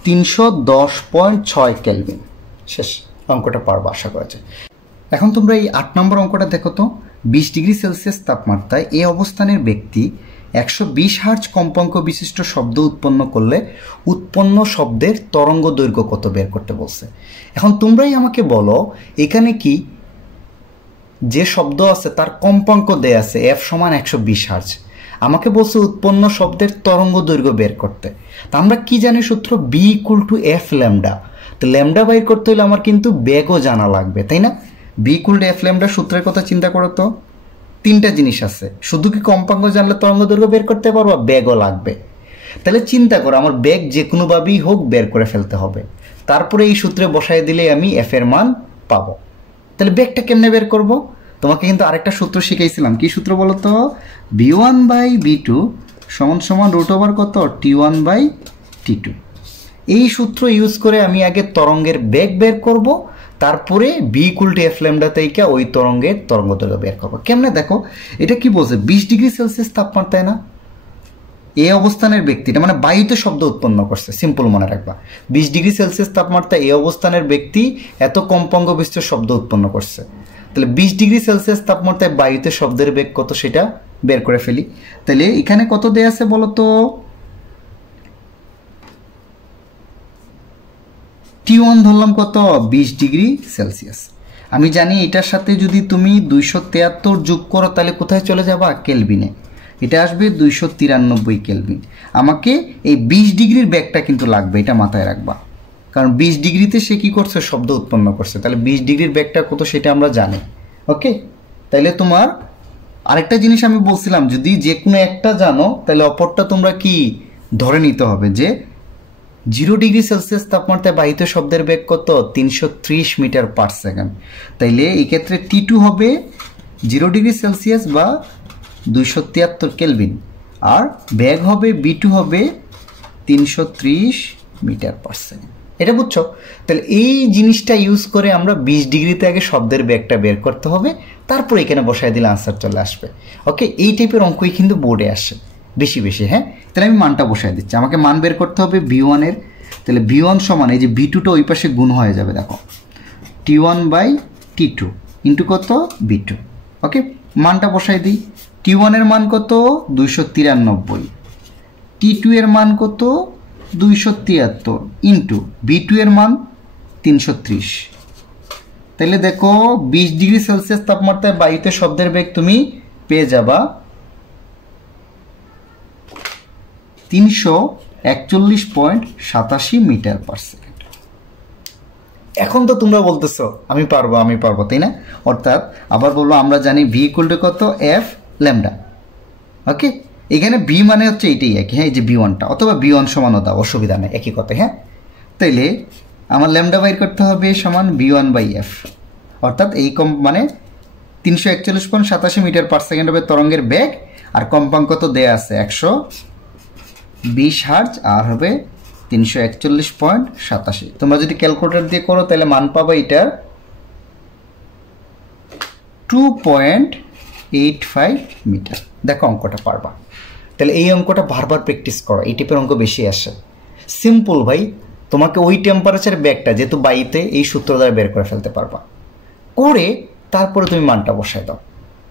310.6 কেলভিন। শেষ। অঙ্কটা পারবা আশা করা যায়। এখন তোমরা এই 8 নম্বর অঙ্কটা দেখো তো। 20°C তাপমাত্রায় এই অবস্থানের ব্যক্তি 120 হার্জ কম্পাঙ্ক বিশিষ্ট শব্দ উৎপন্ন করলে উৎপন্ন শব্দের তরঙ্গ দৈর্ঘ্য কত বের করতে বলছে। এখন তোমরাই আমাকে বলো, এখানে কি যে শব্দ আছে তার কম্পাঙ্ক দেয়া আছে F সমান 120 হার্জ, আমাকে বলছে উৎপন্ন শব্দের তরঙ্গ দৈর্ঘ্য বের করতে। তা আমরা কি জানি সূত্র? B = F lambda. তো ল্যামডা বাইর করতে হলে আমার কিন্তু বেগও জানা লাগবে, তাই না? B = F ল্যামডা সূত্রের কথা চিন্তা করো তো। তিনটা জিনিস আছে, শুধু কি কম্পাঙ্ক জানলে তরঙ্গ দৈর্ঘ্য বের করতে পারবো? বেগও লাগবে। তাহলে চিন্তা করো, আমার বেগ যে কোনোভাবেই হোক বের করে ফেলতে হবে, তারপরে এই সূত্রে বসায় দিলে আমি F এর মান পাবো। তাহলে বেগটা কেমনে বের করব? তোমাকে কিন্তু আরেকটা সূত্র শিখাইছিলাম। কি সূত্র বলো তো? B1/B2 সমান √ কত? T1/T2। এই সূত্র ইউজ করে আমি আগে তরঙ্গের বেগ বের করব, তারপরে B = F ল্যামডা থেকে ওই তরঙ্গের তরঙ্গ দৈর্ঘ্য বের করবো। কেমনে দেখো, এটা কি বলছে? 20°C তাপমাত্রায় না এই অবস্থানের ব্যক্তিটা, মানে বায়ুতে শব্দ উৎপন্ন করছে। সিম্পল মনে রাখবা, 20°C তাপমাত্রায় এই অবস্থানের ব্যক্তি এত কম্পাঙ্ক বিশিষ্ট শব্দ উৎপন্ন করছে। তাহলে 20°C তাপমাত্রায় বায়ুতে শব্দের বেগ কত সেটা বের করে ফেলি। তাহলে এখানে কত দেয়া আছে বলো তো? T1 ধরলাম কত? 20°C। আমি জানি এটার সাথে যদি তুমি 273 যোগ করো তাহলে কোথায় চলে যাবা? কেলভিনে। এটা আসবে 293 কেলভিন। আমাকে এই 20 ডিগ্রির বেগটা কিন্তু লাগবে, এটা মাথায় রাখবা, কারণ 20 ডিগ্রিতে সে কি করছে? শব্দ উৎপন্ন করছে। তাহলে 20 ডিগ্রির বেগটা কত সেটা আমরা জানি। ওকে, তাহলে তোমার আরেকটা জিনিস আমি বলছিলাম, যদি যে কোনো একটা জানো তাহলে অপরটা তোমরা কি ধরে নিতে হবে, যে 0°C তাপমাত্রায় বাহিত শব্দের বেগ কত? 330 মিটার/সেকেন্ড। তাইলে এই ক্ষেত্রে T2 হবে 0°C বা 273 কেলভিন, আর বেগ হবে B2 হবে 330 মিটার/সেকেন্ড। এটা বুঝছো? তাহলে এই জিনিসটা ইউজ করে আমরা 20 ডিগ্রিতে আগে শব্দের বেগটা বের করতে হবে, তারপর এখানে বসায় দিলে আনসার চলে আসবে। ওকে, এই টাইপের অঙ্কই কিন্তু বোর্ডে আসে বেশি বেশি। হ্যাঁ, তাহলে আমি মানটা বসায় দিচ্ছি। আমাকে মান বের করতে হবে B1 এর। তাহলে B1 সমান এই যে B2টা ওই পাশে গুণ হয়ে যাবে, দেখো T1/T2 ইন্টু কত? B2। ওকে, মানটা বসাই দিই। T1 এর মান কত? 293। T2 এর মান কত? 273 ইন্টু B2 এর মান 330। তাহলে দেখো 20°C তাপমাত্রায় বায়ুতে শব্দের বেগ তুমি পেয়ে যাবা 341.87 মিটার/সেকেন্ড। এখন তো তোমরা বলতেছো আমি পারবো, তাই না? অর্থাৎ আবার বলবো, আমরা জানি V = কত? F lambda. ওকে, এখানে B মানে হচ্ছে এইটাই একই। হ্যাঁ, এই যে B1টা, অথবা B1 সমানও দাও, অসুবিধা নেই, একই কথা। হ্যাঁ, তাইলে আমার ল্যামডা বাইর করতে হবে সমান B1/F, অর্থাৎ এই মানে 341.87 মিটার/সেকেন্ড হবে তরঙ্গের বেগ, আর কম্পাঙ্ক তো দেয়া আছে 120 হার্জ আর হবে 341.87। তোমরা যদি ক্যালকুলেটর দিয়ে করো তাহলে মান পাবে এটা 2.85 মিটার। দেখো অঙ্কটা পারবা। তাহলে এই অঙ্কটা বারবার প্র্যাকটিস করো, এই টাইপের অঙ্ক বেশি আসে। সিম্পল ভাই, তোমাকে ওই টেম্পারেচার ব্যাগটা যেহেতু বাইতে এই সূত্র দ্বারা বের করে ফেলতে পারবা, করে তারপরে তুমি মানটা বসাই দাও।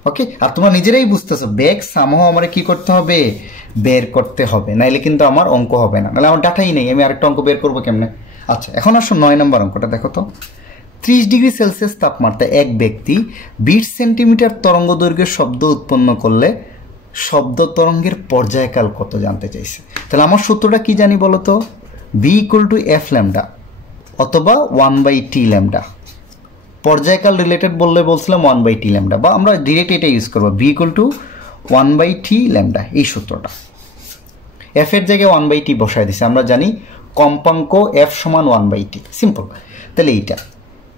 ওকে, আর তোমার নিজেরাই বুঝতেছো ব্যাগ সামহ আমার কি করতে হবে, বের করতে হবে, নাইলে কিন্তু আমার অঙ্ক হবে না, নাহলে আমার ডাটাই নেই, আমি আরেকটা অঙ্ক বের করবো কেমনে। আচ্ছা, এখন আসো 9 নম্বর অঙ্কটা দেখো তো। 30 ডিগ্রি সেলসিয়াস তাপমাত্রায় এক ব্যক্তি 20 সেন্টিমিটার তরঙ্গ দৈর্ঘ্যের শব্দ উৎপন্ন করলে শব্দ তরঙ্গের পর্যায়কাল কত জানতে চাইছে। তাহলে আমার সূত্রটা কি জানি বলো তো, V equal to F lambda অথবা 1/t ল্যামডা। পর্যায়কাল রিলেটেড বললে বলছিলাম 1/t ল্যামডা, বা আমরা ডিরেক্ট এটা ইউজ করবো, B equal to 1/t lambda, এই সূত্রটা। এফ এর জায়গায় 1/t বসায় দিছে, আমরা জানি কম্পাঙ্ক এফ সমান 1/t, সিম্পল। তাহলে এইটা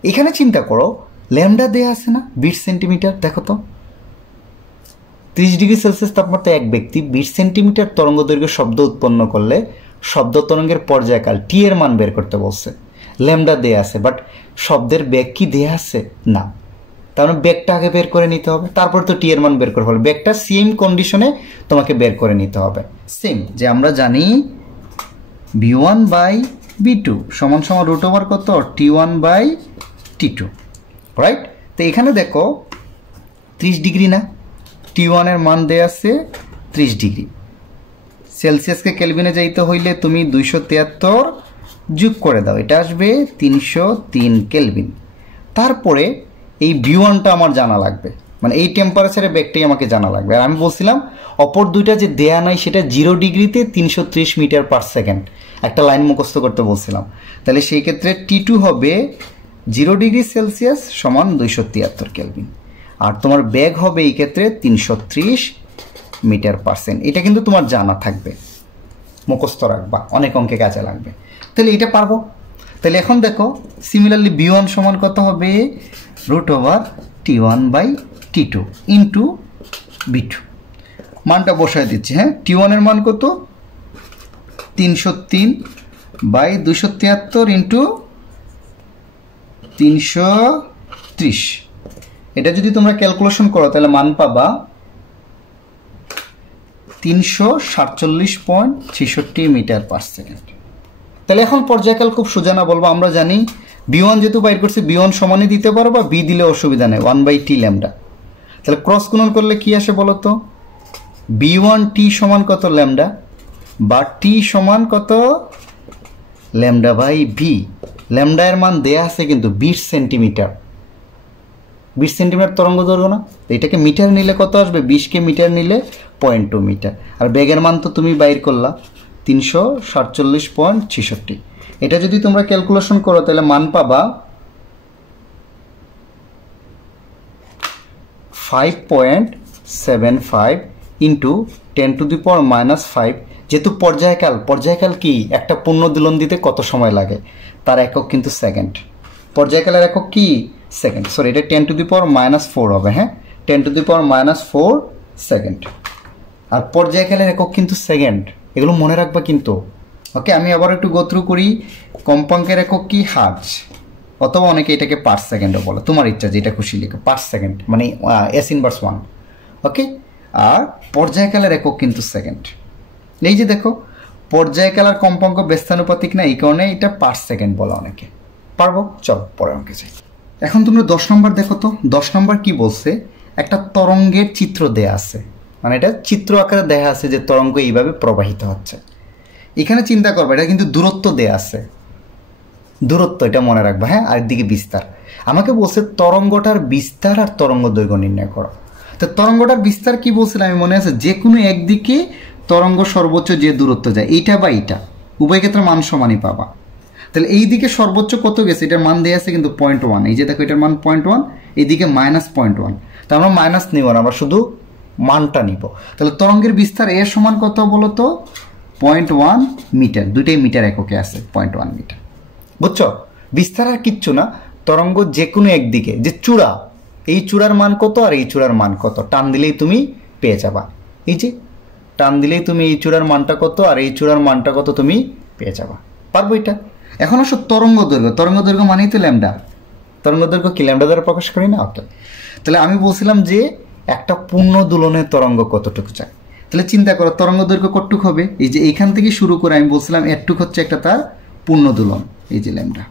এখানে চিন্তা করো, ল্যামডা দেয়া আছে না 20 সেন্টিমিটার, দেখো তো 30 ডিগ্রি সেলসিয়াস তাপমাত্রায় এক ব্যক্তি 20 সেন্টিমিটার তরঙ্গ দৈর্ঘ্য শব্দ উৎপন্ন করলে শব্দ তরঙ্গের পর্যায়কাল টি এর মান বের করতে বলছে। ল্যামডা দেয়া আছে, বাট শব্দের বেগ কি দেয়া আছে না, তার মানে বেগটা আগে বের করে নিতে হবে, তারপর তো টি এর মান বের করে ফেলবে। বেগটা সেম কন্ডিশনে তোমাকে বের করে নিতে হবে, সেম যে আমরা জানি v1/v2 সমান সমান রুট ওভার কত t1/t2, রাইট। তো এখানে দেখো 30 ডিগ্রি না, t1 এর মান দেয়া আছে 30 ডিগ্রি। সেলসিয়াসকে কেলভিনে যাইতে হইলে তুমি 273 যোগ করে দাও, এটা আসবে 303 কেলভিন। তারপরে এই v1টা আমার জানা লাগবে, মানে এই টেম্পারেচারের বেগটাই আমাকে জানা লাগবে। আর আমি বলছিলাম অপর দুইটা যে দেয়া নাই সেটা 0 ডিগ্রিতে 330 মিটার পার সেকেন্ড, একটা লাইন মুখস্থ করতে বলছিলাম। তাহলে সেই ক্ষেত্রে t2 হবে 0 ডিগ্রি সেলসিয়াস সমান 273 কেলভিন, আর তোমার বেগ হবে এই ক্ষেত্রে 330 মিটার পার সেকেন্ড। এটা কিন্তু তোমার জানা থাকবে, মুখস্থ রাখবা, অনেক অঙ্কে কাজে লাগবে। তাহলে এটা পারবো। তাহলে এখন দেখো সিমিলারলি v1 সমান কত হবে root over t1/t2 into v2। মানটা বসায় দিচ্ছি, হ্যাঁ, t1 এর মান কত 303/273 ইন্টু 330। এটা যদি তোমরা ক্যালকুলেশন করো তাহলে মান পাবা 347.66 মিটার পার সেকেন্ড। তাহলে এখন পর্যায়কাল খুব সোজা না বলবো, আমরা জানি v1 যেহেতু বাইর করছি v1 সমানই দিতে পারো বা b দিলে অসুবিধা নেই 1/t ল্যামডা। তাহলে ক্রস গুণন করলে কি আসে বলো তো, v1t সমান কত ল্যামডা, বা t সমান কত ল্যামডা বাই v। ল্যামডা এর মান দেয়া আছে কিন্তু 20 সেন্টিমিটার, 20 সেন্টিমিটার তরঙ্গ দৈর্ঘ্য না, এটাকে মিটার নিলে কত আসবে, 20কে মিটার নিলে 0.2 মিটার। আর বেগের মান তো তুমি বাইর করলা 347.66। এটা যদি তোমরা ক্যালকুলেশন করো তাহলে মান পাবা 5.75 ইন্টু 10⁻⁻5। যেহেতু পর্যায়কাল কি, একটা পূর্ণ দোলন দিতে কত সময় লাগে তার একক কিন্তু সেকেন্ড, পর্যায়কালের একক কি সেকেন্ড, সরি এটা 10⁻⁻4 হবে, হ্যাঁ 10⁻⁻4 সেকেন্ড। আর পর্যায়কালের একক কিন্তু সেকেন্ড, এগুলো মনে রাখবা কিন্তু। ওকে, আমি আবার একটু গোথ্রু করি। কম্পাঙ্কের একক কি হার্জ, অথবা অনেকে এটাকে পার সেকেন্ডও বলে, তোমার ইচ্ছা যেটা খুশি লিখো, পার সেকেন্ড মানে s−1। ওকে, আর পর্যায়কালের একক কিন্তু সেকেন্ড। এই যে দেখো পর্যায়কাল আর কম্পাঙ্ক ব্যস্তানুপাতিক না, এই কারণে এটা পার সেকেন্ড বলা অনেকে। পারবো, চল পরের অঙ্কে যাই। এখন তোমরা 10 নম্বর দেখো তো। 10 নম্বর কি বলছে, একটা তরঙ্গের চিত্র দেয়া আছে, মানে এটা চিত্র আকারে দেখা আছে যে তরঙ্গ এইভাবে প্রবাহিত হচ্ছে। এখানে চিন্তা করবে এটা কিন্তু দূরত্ব দেয়া আছে, দূরত্ব এটা মনে রাখবা, হ্যাঁ। আর দিকে বিস্তার, আমাকে বলছে তরঙ্গটার বিস্তার আর তরঙ্গ দৈর্ঘ্য নির্ণয় করো। তো তরঙ্গটার বিস্তার কি বলছিলাম আমি মনে আছে, যে কোনো একদিকে তরঙ্গ সর্বোচ্চ যে দূরত্ব যায় এইটা বা এইটা, উভয় ক্ষেত্রে মান সমানই পাবা। তাহলে এই দিকে সর্বোচ্চ কত গেছে, এটার মান দেয়া আছে কিন্তু 0.1, এই যে দেখো এটার মান 0.1, এইদিকে -0.1। তা আমরা মাইনাস নিব না, আমরা শুধু মানটা নিব। তাহলে তরঙ্গের বিস্তার এর সমান কত বলো তো 0.1 মিটার, দুইটাই মিটার এককে আছে 0.1 মিটার। বুঝছো, বিস্তার আর কিচ্ছু না, তরঙ্গ যে কোনো একদিকে যে চূড়া, এই চূড়ার মান কত আর এই চূড়ার মান কত টান দিলেই তুমি পেয়ে যাবা। এই যে টান দিলেই তুমি এই চূড়ার মানটা কত আর এই চূড়ার মানটা কত তুমি পেয়ে যাবা। পারবো এটা? এখন আসো তরঙ্গ দৈর্ঘ্য মানেই তো ল্যামডা। তরঙ্গ দৈর্ঘ্য কি ল্যামডা দ্বারা প্রকাশ করি না? ওকে, তাহলে আমি বলছিলাম যে একটা পূর্ণ দোলনের তরঙ্গ কতটুকু চাই। তাহলে চিন্তা করো তরঙ্গ দৈর্ঘ্য কতটুকু হবে? এই যে এইখান থেকে শুরু করে আমি বলছিলাম এরটুক হচ্ছে একটা তার পূর্ণ দোলন, এই যে ল্যামডা।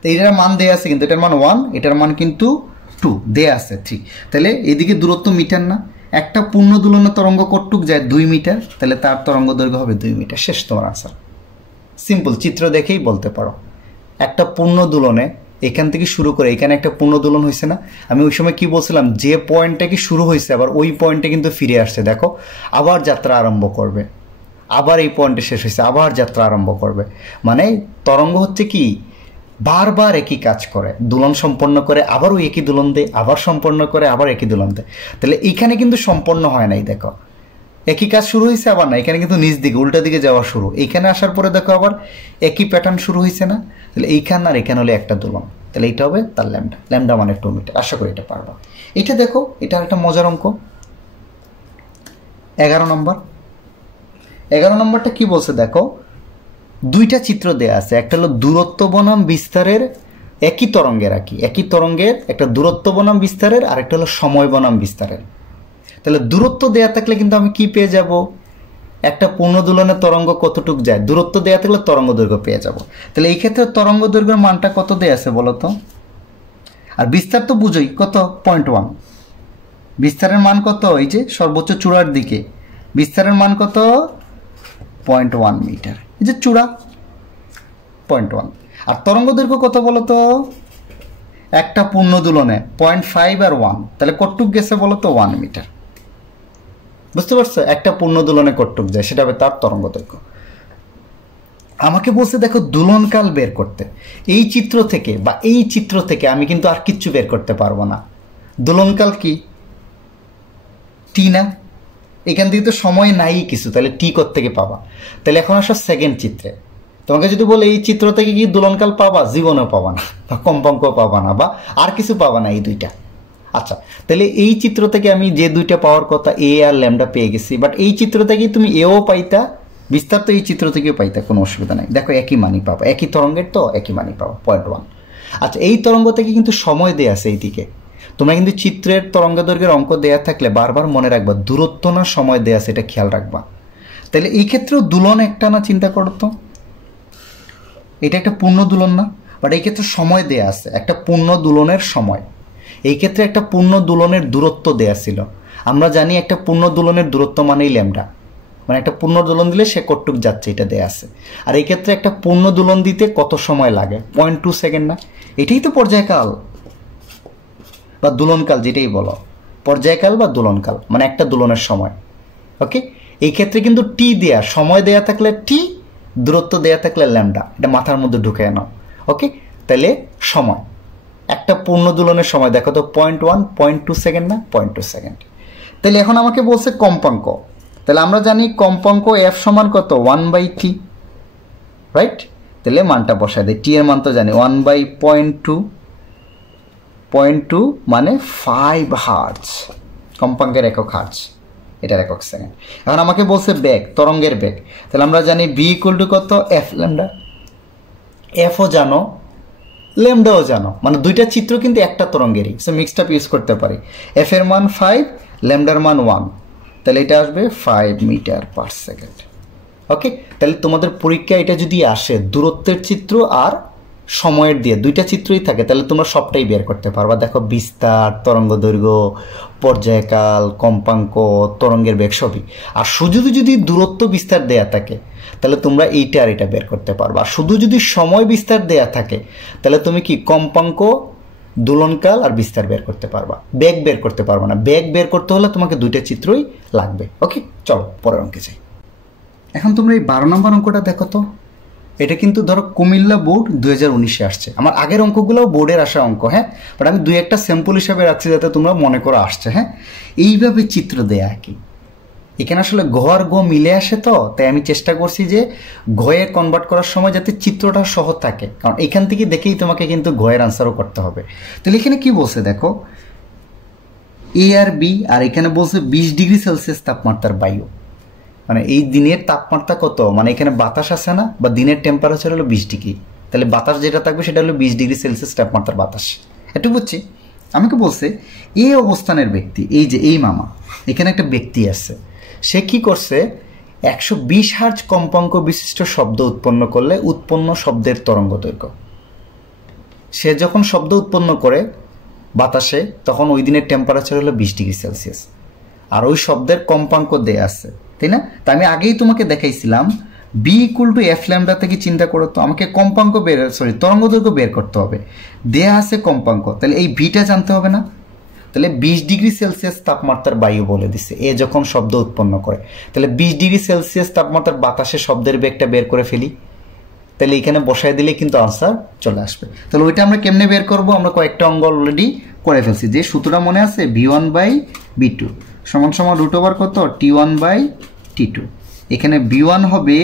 তো এটার মান দেয়া আছে, কিন্তু এটার মান 1, এটার মান কিন্তু 2 দেয়া আছে, ঠিক। তাহলে এদিকে দূরত্ব মিটার না, একটা পূর্ণ দোলনের তরঙ্গ কতটুক যায়? 2 মিটার, তাহলে তার তরঙ্গ দৈর্ঘ্য হবে 2 মিটার। শেষ তোমার আনসার। সিম্পল, চিত্র দেখেই বলতে পারো। একটা পূর্ণ দোলনে এখান থেকে শুরু করে এখানে একটা পূর্ণ দোলন হয়েছে না? আমি ওই সময় কি বলছিলাম, যে পয়েন্টটা কি শুরু হয়েছে আবার ওই পয়েন্টে কিন্তু ফিরে আসছে। দেখো আবার যাত্রা আরম্ভ করবে, আবার এই পয়েন্টে শেষ হয়েছে, আবার যাত্রা আরম্ভ করবে। মানে তরঙ্গ হচ্ছে কি বারবার একই কাজ করে, দোলন সম্পন্ন করে আবার ওই একই দোলন দেয়, আবার সম্পন্ন করে আবার একই দোলন দেয়। তাহলে এইখানে কিন্তু সম্পন্ন হয় নাই, দেখো একই কাজ শুরু হয়েছে আবার না, এখানে কিন্তু নিচ দিকে উল্টা দিকে যাওয়া শুরু। এইখানে আসার পরে দেখো আবার একই প্যাটার্ন শুরু হয়েছে না? তাহলে এইখান আর এখানে হলে একটা দোলন, তাহলে এইটা হবে তার ল্যামডা। ল্যামডা মানে 2 মিটার। আশা করি এটা পারবা। এটা দেখো, এটা একটা মজার অঙ্ক। 11 নম্বর। 11 নম্বরটা কি বলছে দেখো, দুইটা চিত্র দেয়া আছে। একটা হলো দূরত্ব বনাম বিস্তারের, একই তরঙ্গের একই তরঙ্গের একটা দূরত্ব বনাম বিস্তারের, আর একটা হলো সময় বনাম বিস্তারের। তাহলে দূরত্ব দেয়া থাকলে কিন্তু আমি কি পেয়ে যাব? একটা পূর্ণ দোলনের তরঙ্গ কতটুক যায়, দূরত্ব দেয়া থাকলে তরঙ্গ দৈর্ঘ্য পেয়ে যাব। তাহলে এই ক্ষেত্রে তরঙ্গ দৈর্ঘ্যের মানটা কত দেয়া আছে বলো তো? আর বিস্তার তো বুঝোই কত, 0.1। বিস্তারের মান কত? এই যে সর্বোচ্চ চূড়ার দিকে বিস্তারের মান কত? 0.1 মিটার। এই যে চূড়া 0.1। আর তরঙ্গ দৈর্ঘ্য কত বলো তো? একটা পূর্ণ দোলনে 0.5 আর 1, তাহলে কতটুক গেছে বলো তো? 1 মিটার। বুঝতে পারছো? একটা পূর্ণ দোলনে কতটুক যায় সেটা হবে তার তরঙ্গ দৈর্ঘ্য। আমাকে বলছে দেখো দোলনকাল বের করতে। এই চিত্র থেকে বা এই চিত্র থেকে আমি কিন্তু আর কিচ্ছু বের করতে পারবো না। দোলনকাল কি? টি না? এখান থেকে তো সময় নাই কিছু, তাহলে টি থেকে পাবা? তাহলে এখন আসো সেকেন্ড চিত্রে। তোমাকে যদি বলে এই চিত্র থেকে কি দোলনকাল পাবা? জীবনেও পাবা না, বা কম্পাঙ্ক পাবা না, বা আর কিছু পাবা না, এই দুইটা। আচ্ছা, তাহলে এই চিত্র থেকে আমি যে দুইটা পাওয়ার কথা এ আর ল্যামডা পেয়ে গেছি, বাট এই চিত্র থেকেই তুমি এও পাইতা, বিস্তার তো এই চিত্র থেকেও পাইতা, কোনো অসুবিধা নাই। দেখো একই মানই পাবা, একই তরঙ্গের তো একই মানই পাবা, 0.1। আচ্ছা, এই তরঙ্গ থেকে কিন্তু সময় দেয়া আছে এইদিকে। তোমরা কিন্তু চিত্রের তরঙ্গ দৈর্ঘ্যের অঙ্ক দেয়া থাকলে বারবার মনে রাখবা দূরত্ব না সময় দেয়া আছে, এটা খেয়াল রাখবা। তাহলে এই ক্ষেত্রেও দোলন একটা না? চিন্তা করো তো, এটা একটা পূর্ণ দোলন না? বাট এই ক্ষেত্রে সময় দেয়া আছে, একটা পূর্ণ দোলনের সময়। এই ক্ষেত্রে একটা পূর্ণ দোলনের দূরত্ব দেয়া ছিল। আমরা জানি একটা পূর্ণ দোলনের দূরত্ব মানেই ল্যামডা, মানে একটা পূর্ণ দোলন দিলে সে কতটুক যাচ্ছে এটা দেয়া আছে। আর এই ক্ষেত্রে একটা পূর্ণ দোলন দিতে কত সময় লাগে? 0.2 সেকেন্ড না? এটাই তো পর্যায়কাল বা দোলনকাল, যেটাই বলো, পর্যায়কাল বা দোলনকাল মানে একটা দোলনের সময়। ওকে, এই ক্ষেত্রে কিন্তু টি দেয়া, সময় দেয়া থাকলে টি, দূরত্ব দেয়া থাকলে ল্যামডা। এটা মাথার মধ্যে ঢুকে নাও। ওকে, তাহলে সময়, একটা পূর্ণ দোলনের সময় দেখো তো 0.1, 0.2 সেকেন্ড না? 0.2 সেকেন্ড। তাহলে এখন আমাকে বলছে কম্পাঙ্ক। তাহলে আমরা জানি কম্পাঙ্ক এফ সমান কত? 1/t, right? তাহলে মানটা বসায় দেয়, টি এর মান তো জানি 1/0.2, 0.2 মানে 5 হার্টজ, কম্পাঙ্কের একক হার্টজ, এটার একক সেকেন্ড। এখন আমাকে বলছে বেগ, তরঙ্গের বেগ। তাহলে আমরা জানি বি ইকুয়াল টু কত? F lambda. এফও জানো, ল্যামডাও জানো, মানে দুইটা চিত্র কিন্তু একটা তরঙ্গেরই, সো মিক্সড আপ ইউজ করতে পারি। এফ এর মান 5, ল্যামডার মান 1, তাহলে এটা আসবে 5 মিটার পার সেকেন্ড। ওকে, তাহলে তোমাদের পরীক্ষা এটা যদি আসে দূরত্বের চিত্র আর সময়ের দিয়ে, দুইটা চিত্রই থাকে, তাহলে তোমরা সবটাই বের করতে পারবা। দেখো বিস্তার, তরঙ্গ দৈর্ঘ্য, পর্যায়কাল, কম্পাঙ্ক, তরঙ্গের বেগ সবই। আর শুধু যদি দূরত্ব বিস্তার দেয়া থাকে তাহলে তোমরা এইটা আর এটা বের করতে পারবা। আর শুধু যদি সময় বিস্তার দেয়া থাকে তাহলে তুমি কি কম্পাঙ্ক, দোলনকাল আর বিস্তার বের করতে পারবা, বেগ বের করতে পারবা না। বেগ বের করতে হলে তোমাকে দুইটা চিত্রই লাগবে। ওকে, চলো পরের অঙ্কে যাই। এখন তোমরা এই 12 নম্বর অঙ্কটা দেখো তো। এটা কিন্তু ধরো কুমিল্লা বোর্ড 2019-এ আসছে। আমার আগের অঙ্কগুলোও বোর্ডের আসা অঙ্ক, হ্যাঁ, বাট আমি দুই একটা স্যাম্পল হিসাবে রাখছি যাতে তোমরা মনে করো আসছে। হ্যাঁ, এইভাবে চিত্র দেয়া কি, এখানে আসলে ঘ আর গ মিলে আসে, তো তাই আমি চেষ্টা করছি যে ঘয়ে কনভার্ট করার সময় যাতে চিত্রটা সহজ থাকে, কারণ এখান থেকে দেখেই তোমাকে কিন্তু ঘয়ের আনসারও করতে হবে। তাহলে এখানে কি বলছে দেখো, এ আর বি, আর এখানে বলছে 20°C তাপমাত্রার বায়ু। মানে এই দিনের তাপমাত্রা কত, মানে এখানে বাতাস আছে না, বা দিনের টেম্পারেচার হলো 20°, তাহলে বাতাস যেটা থাকবে সেটা হলো 20°C তাপমাত্রার বাতাস। একটু বুঝছি। আমাকে বলছে এই অবস্থানের ব্যক্তি, এই যে এই মামা, এখানে একটা ব্যক্তি আছে, সে কি করছে 120 হার্জ কম্পাঙ্ক বিশিষ্ট শব্দ উৎপন্ন করলে উৎপন্ন শব্দের তরঙ্গ দৈর্ঘ্য। সে যখন শব্দ উৎপন্ন করে বাতাসে, তখন ওই দিনের টেম্পারেচার হলো 20°C, আর ওই শব্দের কম্পাঙ্ক দেয়া আছে, তাই না? তা আমি আগেই তোমাকে দেখাইছিলাম V equal to F lambda থেকে চিন্তা করো তো, আমাকে কম্পাঙ্ক তরঙ্গ দৈর্ঘ্য বের করতে হবে, দেয়া আছে কম্পাঙ্ক, তাহলে এই বিটা জানতে হবে না? তাহলে 20°C তাপমাত্রার বায়ু বলে দিচ্ছে এ যখন শব্দ উৎপন্ন করে, তাহলে 20°C তাপমাত্রার বাতাসে শব্দের বেগটা বের করে ফেলি, তাহলে এখানে বসায় দিলে কিন্তু আনসার চলে আসবে। তাহলে ওইটা আমরা কেমনে বের করব, আমরা কয়েকটা অঙ্গ অলরেডি করে ফেলছি। যে সূত্রটা মনে আছে, V1/B2 সমান সমান √, কত, T1/T2। এখানে B1 হবে,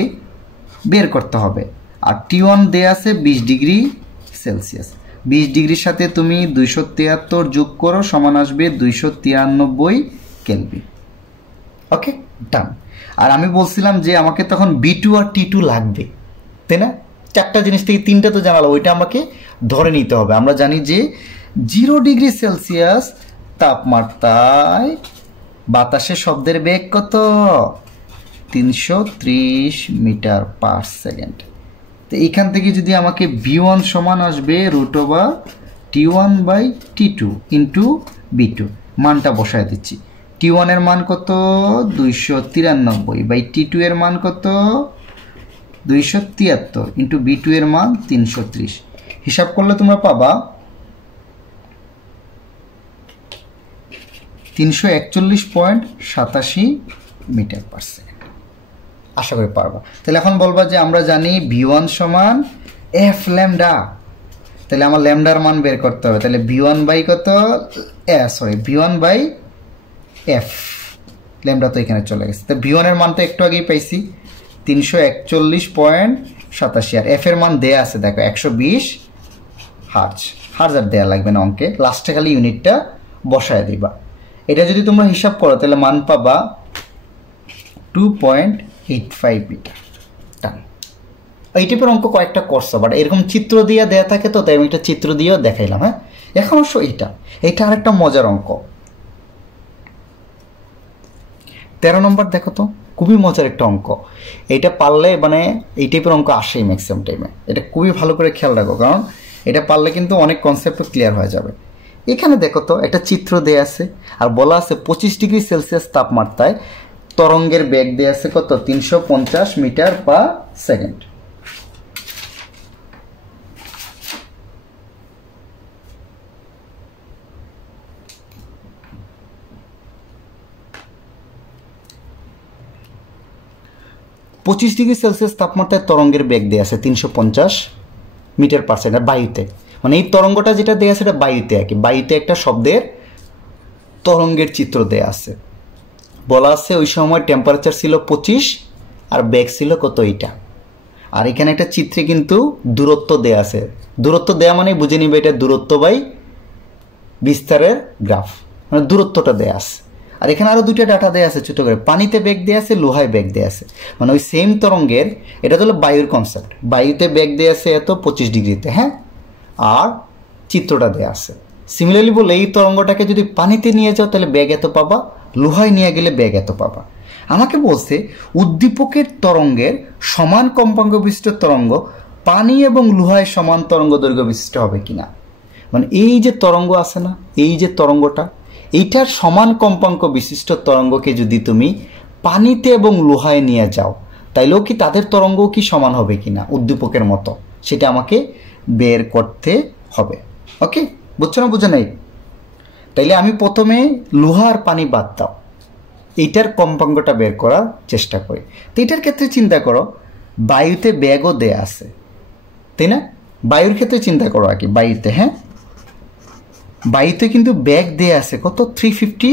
বের করতে হবে, আর T1 দেয়া আছে 20°C। 20°'র সাথে তুমি 273 যোগ করো, সমান আসবে 293 কেলভিন। ওকে, ডান। আর আমি বলছিলাম যে আমাকে তখন B2 আর T2 লাগবে, তাই না? চারটা জিনিস থেকে তিনটা তো জানালো, ওইটা আমাকে ধরে নিতে হবে। আমরা জানি যে 0°C তাপমাত্রায় বাতাসে শব্দের বেগ কত, 330 মিটার পার সেকেন্ড। তো এইখান থেকে যদি আমাকে B1 সমান আসবে √T1/T2 ইন্টু B2, মানটা বসায় দিচ্ছি। T1 এর মান কত, 293/T2 এর মান কত, 273, ইন্টু B2 এর মান 330। হিসাব করলে তোমরা পাবা 341.87 মিটার পার সেকেন্ড। আশা করি পারবা। তাহলে এখন বলবা যে আমরা জানি B1 সমান এফ ল্যামডা, তাহলে আমার ল্যামডার মান বের করতে হবে। তাহলে B1/F, ল্যামডা তো এখানে চলে গেছে। তো B1 এর মান তো একটু আগেই পাইছি 341.87, আর এফ এর মান দেয়া আছে দেখো 120 হার্জ। হার্জ আর দেয়া লাগবে না অঙ্কে, লাস্টে খালি ইউনিটটা বসায় দিবা। এটা যদি তোমরা হিসাব করো তাহলে মান পাবা 2.85 মিটার। এই টাইপের অঙ্ক কয়েকটা করছো, বাট এরকম চিত্র দিয়ে দেয়া থাকে তো, তাই আমি একটা চিত্র দিয়েও দেখাইলাম। হ্যাঁ, এখন অবশ্য এইটা আরেকটা মজার অঙ্ক। 13 নম্বর দেখো তো, খুবই মজার একটা অঙ্ক। এটা পারলে মানে এই টাইপের অঙ্ক আসেই ম্যাক্সিমাম টাইমে। এটা খুবই ভালো করে খেয়াল রাখো, কারণ এটা পারলে কিন্তু অনেক কনসেপ্ট ক্লিয়ার হয়ে যাবে। এখানে দেখো তো একটা চিত্র দেয়া আছে, আর বলা আছে 25°C তাপমাত্রায় তরঙ্গের বেগ দেয়া আছে কত, 350 মিটার পার সেকেন্ড। (25°C তাপমাত্রায় তরঙ্গের বেগ দেয়া আছে 350 মিটার পার সেকেন্ড বায়ুতে। মানে এই তরঙ্গটা যেটা দেয়া আছে এটা বায়ুতে, আর কি বায়ুতে একটা শব্দের তরঙ্গের চিত্র দেয়া আছে। বলা আছে ওই সময় টেম্পারেচার ছিল 25 আর বেগ ছিল কত, এইটা। আর এখানে একটা চিত্রে কিন্তু দূরত্ব দেয়া আছে। দূরত্ব দেয়া মানে বুঝে নিবে এটা দূরত্ব বাই বিস্তারের গ্রাফ, মানে দূরত্বটা দেয়া আছে। আর এখানে আরো দুইটা ডাটা দেয়া আছে ছোট করে, পানিতে বেগ দেয়া আছে, লোহায় বেগ দেয়া আছে। মানে ওই সেম তরঙ্গের, এটা হলো বায়ুর কনসেপ্ট, বায়ুতে বেগ দেয়া আছে এত 25°তে, হ্যাঁ, আর চিত্রটা দেয়া আছে। সিমিলারলি বলে এই তরঙ্গটাকে যদি পানিতে নিয়ে যাও তাহলে বেগ এত পাবা, লোহায় নিয়ে গেলে বেগ এত পাবা। আমাকে বলছে উদ্দীপকের তরঙ্গের সমান কম্পাঙ্ক বিশিষ্ট তরঙ্গ পানি এবং লোহায় সমান তরঙ্গ দৈর্ঘ্য বিশিষ্ট হবে কিনা। মানে এই যে তরঙ্গ আছে না, এই যে তরঙ্গটা, এইটার সমান কম্পাঙ্ক বিশিষ্ট তরঙ্গকে যদি তুমি পানিতে এবং লোহায় নিয়ে যাও তাইলেও কি তাদের তরঙ্গ কি সমান হবে কিনা উদ্দীপকের মতো, সেটা আমাকে বের করতে হবে। ওকে, বুঝছো না, বুঝে নাই? তাইলে আমি প্রথমে লোহা আর পানি বাদ দাও, এইটার কম্পাঙ্কটা বের করার চেষ্টা করি। তো এটার ক্ষেত্রে চিন্তা করো বায়ুতে বেগও দেয়া আছে, তাই না? বায়ুর ক্ষেত্রে চিন্তা করো আর কি, বায়ুতে, হ্যাঁ, বায়ুতে কিন্তু বেগ দেয়া আছে কত, 350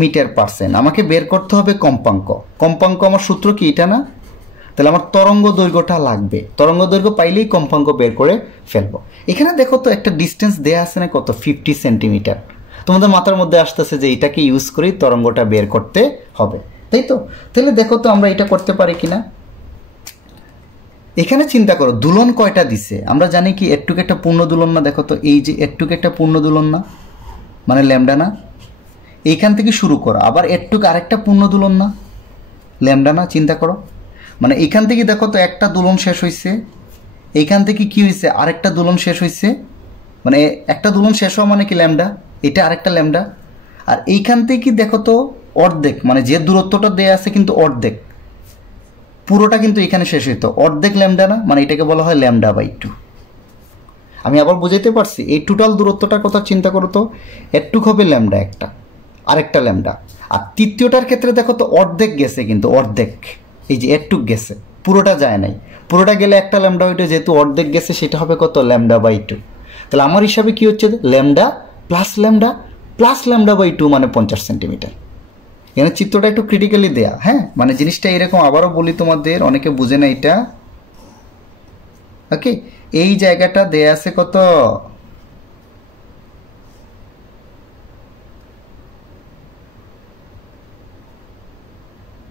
মিটার পার সেকেন্ড। আমাকে বের করতে হবে কম্পাঙ্ক। কম্পাঙ্ক আমার সূত্র কি, এটা না? তাহলে আমার তরঙ্গ দৈর্ঘ্যটা লাগবে, তরঙ্গ দৈর্ঘ্য পাইলেই কম্পাঙ্ক বের করে ফেলবো। এখানে দেখো তো একটা ডিস্টেন্স দেয়া আছে না কত, 50 সেন্টিমিটার। তোমাদের মাথার মধ্যে আসতেছে যে এটাকে ইউজ করেই তরঙ্গটা বের করতে হবে, তাই তো? তাহলে দেখো তো আমরা এটা করতে পারি কিনা। এখানে চিন্তা করো দুলন কয়টা দিছে, আমরা জানি কি এটুক একটা পূর্ণ দুলন না? দেখো তো এই যে এটুক একটা পূর্ণ দুলন না, মানে ল্যামডা না? এইখান থেকে শুরু করো, আবার এটুক আরেকটা পূর্ণ দুলন না, ল্যামডা না? চিন্তা করো, মানে এইখান থেকে দেখো তো একটা দুলন শেষ হয়েছে, এইখান থেকে কি হয়েছে আরেকটা দুলন শেষ হয়েছে, মানে একটা দুলন শেষ হওয়া মানে কি ল্যামডা, এটা আরেকটা ল্যামডা। আর এইখান থেকে দেখো তো অর্ধেক, মানে যে দূরত্বটা দেয়া আছে কিন্তু অর্ধেক, পুরোটা কিন্তু এখানে শেষ হইতো, অর্ধেক ল্যামডা না? মানে এটাকে বলা হয় ল্যামডা বাই 2। আমি আবার বুঝাইতে পারছি? এই টোটাল দূরত্বটার কথা চিন্তা করো তো, এটুক হবে ল্যামডা একটা, আরেকটা ল্যামডা। আর তৃতীয়টার ক্ষেত্রে দেখো তো অর্ধেক গেছে, কিন্তু অর্ধেক, এই যে এটুক গেছে, পুরোটা যায় নাই। পুরোটা গেলে একটা ল্যামডা হইতো, যেহেতু অর্ধেক গেছে সেটা হবে কত? Lambda by 2। তাহলে আমার হিসাবে কি হচ্ছে? ল্যামডা প্লাস ল্যামডা বাই 2 মানে 50 সেন্টিমিটার। এখানে চিত্রটা একটু ক্রিটিক্যালি দেয়া, হ্যাঁ, মানে জিনিসটা এরকম। আবারও বলি তোমাদের, অনেকে বুঝে না এটা, ওকে? এই জায়গাটা দেয়া আছে কত?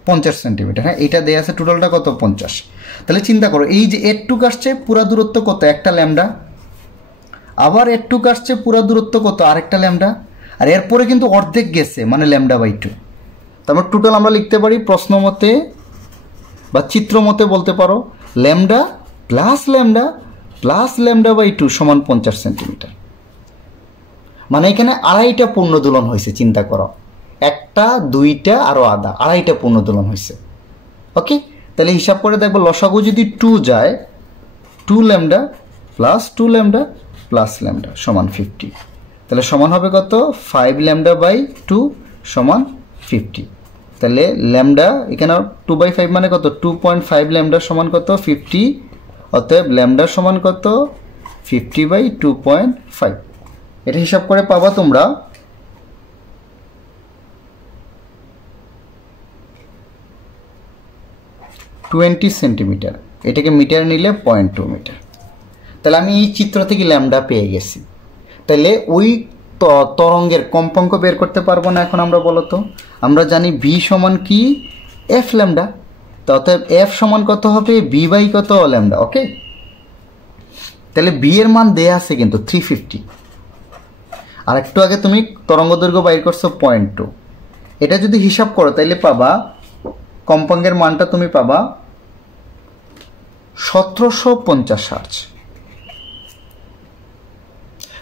50 সেন্টিমিটার, হ্যাঁ, এটা দেয়া আছে টোটালটা কত? 50। তাহলে চিন্তা করো, এই যে এটুক আসছে পুরা দূরত্ব কত? একটা ল্যামডা। আবার এটুক আসছে পুরা দূরত্ব কত? আরেকটা ল্যামডা। আর এরপরে কিন্তু অর্ধেক গেছে, মানে ল্যামডা বাই 2। তারপর টোটাল আমরা লিখতে পারি প্রশ্ন মতে বা চিত্র মতে বলতে পারো ল্যামডা প্লাস ল্যামডা বাই 2 সমান 50 সেন্টিমিটার। মানে এখানে আড়াইটা পূর্ণ দোলন হয়েছে, চিন্তা করো, একটা দুইটা আরো আধা, আড়াইটা পূর্ণ দোলন হয়েছে। ওকে, তাহলে হিসাব করে দেখবো লসাগু যদি 2 যায়, 2 ল্যামডা প্লাস ল্যামডা সমান 50। তাহলে সমান হবে কত? 5 ল্যামডা বাই 2 সমান 50। তাহলে ল্যামডা এখানে 2/5 মানে কত? 2.5 ল্যামডা সমান কত? 50। অতএব ল্যামডা সমান কত? 50/2.5। এটা হিসাব করে পাবা তোমরা 20 সেন্টিমিটার। এটাকে মিটার নিলে 0.2 মিটার। তাহলে আমি এই চিত্র থেকে ল্যামডা পেয়ে গেছি। তাহলে ওই তরঙ্গের কম্পাঙ্ক বের করতে পারবো না এখন আমরা? বলতো আমরা জানি ভি সমান কি? F lambda. তো অতএব এফ সমান কত হবে? বি বাই কত? ল্যামডা। ওকে, তাহলে বি এর মান দেয়া আছে কিন্তু 350। আর একটু আগে তুমি তরঙ্গ দৈর্ঘ্য বাইর করছো 0.2। এটা যদি হিসাব করো তাহলে পাবা কম্পাঙ্কের মানটা তুমি পাবা 1750 হার্জ।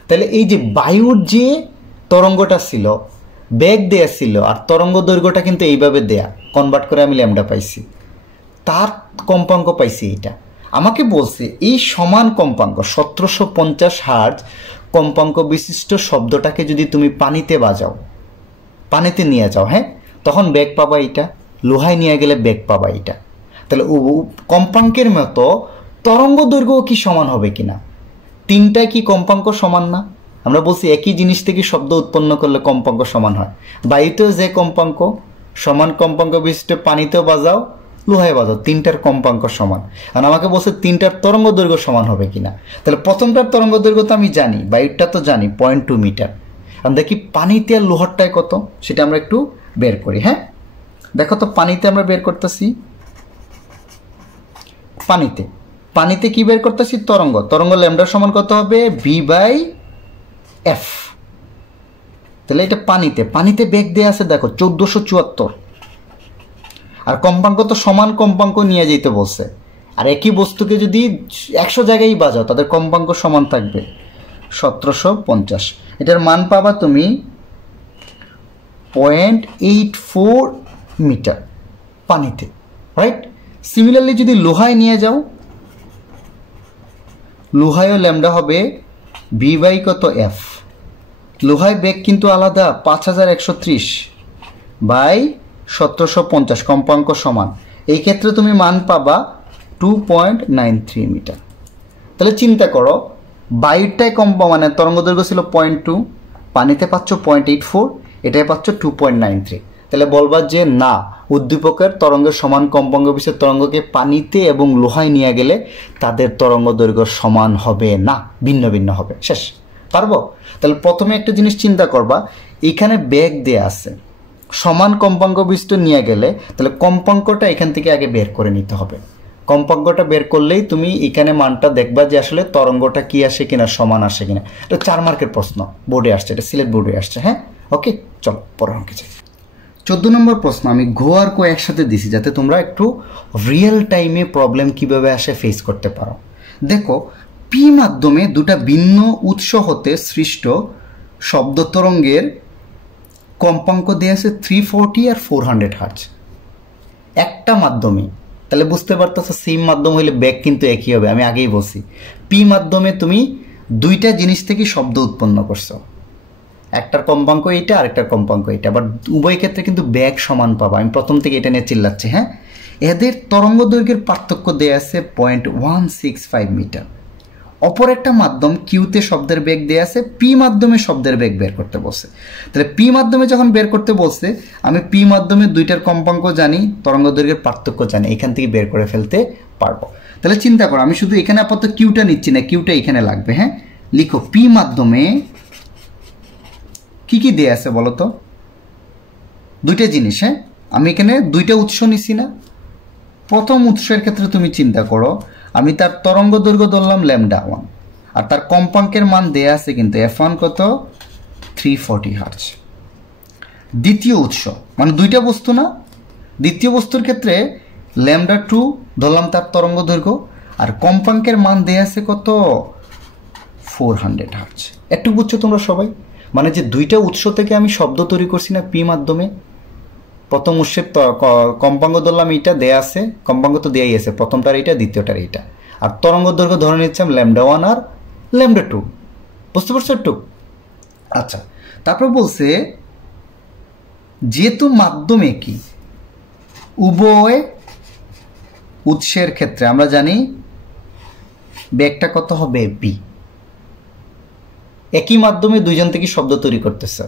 তাহলে এই যে বায়ুর যে তরঙ্গটা ছিল, বেগ দেয়া ছিল, আর তরঙ্গ দৈর্ঘ্যটা কিন্তু এইভাবে দেয়া, কনভার্ট করে আমি ল্যামডা পাইছি, তার কম্পাঙ্ক পাইছি। এটা আমাকে বলছে এই সমান কম্পাঙ্ক 1750 হার্জ কম্পাঙ্ক বিশিষ্ট শব্দটাকে যদি তুমি পানিতে বাজাও, পানিতে নিয়ে যাও, হ্যাঁ, তখন বেগ পাবা এটা, লোহায় নিয়ে গেলে বেগ পাবা এটা। তাহলে কম্পাঙ্কের মতো তরঙ্গ দৈর্ঘ্য কি সমান হবে কিনা? তিনটায় কি কম্পাঙ্ক সমান না? আমরা বলছি একই জিনিস থেকে শব্দ উৎপন্ন করলে কম্পাঙ্ক সমান হয়। বায়ুতেও যে কম্পাঙ্ক, সমান কম্পাঙ্ক বিশিষ্ট পানিতেও বাজাও, লোহায় বাজাও, তিনটার কম্পাঙ্ক সমান। আর আমাকে বলছে তিনটার তরঙ্গ দৈর্ঘ্য সমান হবে কিনা। তাহলে প্রথমটার তরঙ্গ দৈর্ঘ্য তো আমি জানি, বায়ুটা তো জানি 0.2 মিটার। আমি দেখি পানিতে আর লোহারটায় কত, সেটা আমরা একটু বের করি। হ্যাঁ, দেখো তো পানিতে আমরা বের করতেছি, পানিতে কি বের করতেছি? তরঙ্গ ল্যামডা সমান কত হবে? V by F. তাহলে এটা পানিতে বেগ দেয়া আছে দেখো 1474। আর কম্পাঙ্ক তো সমান কম্পাঙ্ক নিয়ে যেতে বলছে। আর একই বস্তুকে যদি 100 জায়গায় বাজাও তাদের কম্পাঙ্ক সমান থাকবে 1750। এটার মান পাবা তুমি 0.84 মিটার পানিতে, রাইট? সিমিলারলি যদি লোহায় নিয়ে যাও, লোহায়ও ল্যামডা হবে ভি বাই কত? এফ। লোহায় বেগ কিন্তু আলাদা, 5130 বাই 1750, কম্পাঙ্ক সমান। এই ক্ষেত্রে তুমি মান পাবা 2.93 মিটার। তাহলে চিন্তা করো, বায়ুটায় মানে তরঙ্গ দৈর্ঘ্য ছিল 0.2, পানিতে পাচ্ছ 0.84, এটাই পাচ্ছ 2.93। তাহলে বলবা যে না, উদ্দীপকের তরঙ্গের সমান কম্পাঙ্ক বিশিষ্ট তরঙ্গকে পানিতে এবং লোহায় নিয়ে গেলে তাদের তরঙ্গ দৈর্ঘ্য সমান হবে না, ভিন্ন ভিন্ন হবে। শেষ। পারবো? তাহলে প্রথমে একটা জিনিস চিন্তা করবা, এখানে বেগ দেয়া আছে, সমান কম্পাঙ্ক বিশিষ্ট নিয়ে গেলে তাহলে কম্পাঙ্কটা এখান থেকে আগে বের করে নিতে হবে। কম্পাঙ্কটা বের করলেই তুমি এখানে মানটা দেখবা যে আসলে তরঙ্গটা কি আসে কিনা, সমান আসে কিনা। এটা 4 মার্কের প্রশ্ন, বোর্ডে আসছে, এটা সিলেট বোর্ডে আসছে। হ্যাঁ, ওকে, চলো পরের অঙ্কে যাই। 14 নম্বর প্রশ্ন আমি ঘ আর ক একসাথে দিছি যাতে তোমরা একটু রিয়েল টাইমে প্রবলেম কিভাবে আসে ফেস করতে পারো। দেখো, পি মাধ্যমে দুটা ভিন্ন উৎস হতে সৃষ্ট শব্দ তরঙ্গের কম্পাঙ্ক দেওয়া আছে 340 আর 400 হার্জ। একটা মাধ্যমে, তাহলে বুঝতে পারতেছো সেম মাধ্যম হইলে বেগ কিন্তু একই হবে। আমি আগেই বলছি, পি মাধ্যমে তুমি দুইটা জিনিস থেকে শব্দ উৎপন্ন করছো, একটার কম্পাঙ্ক এইটা আরেকটার কম্পাঙ্ক এইটা, বাট উভয় ক্ষেত্রে কিন্তু বেগ সমান পাবা। আমি প্রথম থেকে এটা নিয়ে চিল্লাচ্ছি। হ্যাঁ, এদের তরঙ্গ দৈর্ঘ্যের পার্থক্য দেয়া আছে 0.165 মিটার। অপর একটা মাধ্যম কিউতে শব্দের বেগ দেয়া আছে, পি মাধ্যমে শব্দের বেগ বের করতে বলছে। তাহলে পি মাধ্যমে যখন বের করতে বলছে, আমি পি মাধ্যমে দুইটার কম্পাঙ্ক জানি, তরঙ্গ দৈর্ঘ্যের পার্থক্য জানি, এখান থেকে বের করে ফেলতে পারবো। তাহলে চিন্তা করো, আমি শুধু এখানে আপাতত কিউটা নিচ্ছি না, কিউটা এখানে লাগবে। হ্যাঁ, লিখো পি মাধ্যমে কি কি দেয়া আছে বলো তো? দুইটা জিনিস। হ্যাঁ, আমি এখানে দুইটা উৎস নিছি না। প্রথম উৎসের ক্ষেত্রে তুমি চিন্তা করো, আমি তার তরঙ্গ দৈর্ঘ্য ধরলাম λ1 আর তার কম্পাঙ্কের মান দেয়া আছে কিন্তু f1 কত 340 হার্জ। দ্বিতীয় উৎস মানে দুইটা বস্তু না, দ্বিতীয় বস্তুর ক্ষেত্রে λ2 ধরলাম তার তরঙ্গ দৈর্ঘ্য আর কম্পাঙ্কের মান দেয়া আছে কত 400 হার্জ। একটু বুঝছো তোমরা সবাই? মানে যে দুইটা উৎস থেকে আমি শব্দ তৈরি করছি না পি মাধ্যমে, প্রথম উৎসের কম্পাঙ্ক ধরলাম এইটা দেয়া আছে, কম্পাঙ্ক তো দেয়াই আছে, প্রথমটার এইটা দ্বিতীয়টার এইটা, আর তরঙ্গ দৈর্ঘ্য ধরে নিচ্ছিলাম λ1 আর λ2। বুঝতে পারছো একটু? আচ্ছা, তারপর বলছে যেহেতু মাধ্যমে কি উভয় উৎসের ক্ষেত্রে আমরা জানি বেগটা কত হবে বি। একই মাধ্যমে দুইজন থেকে শব্দ তৈরি করতেছে,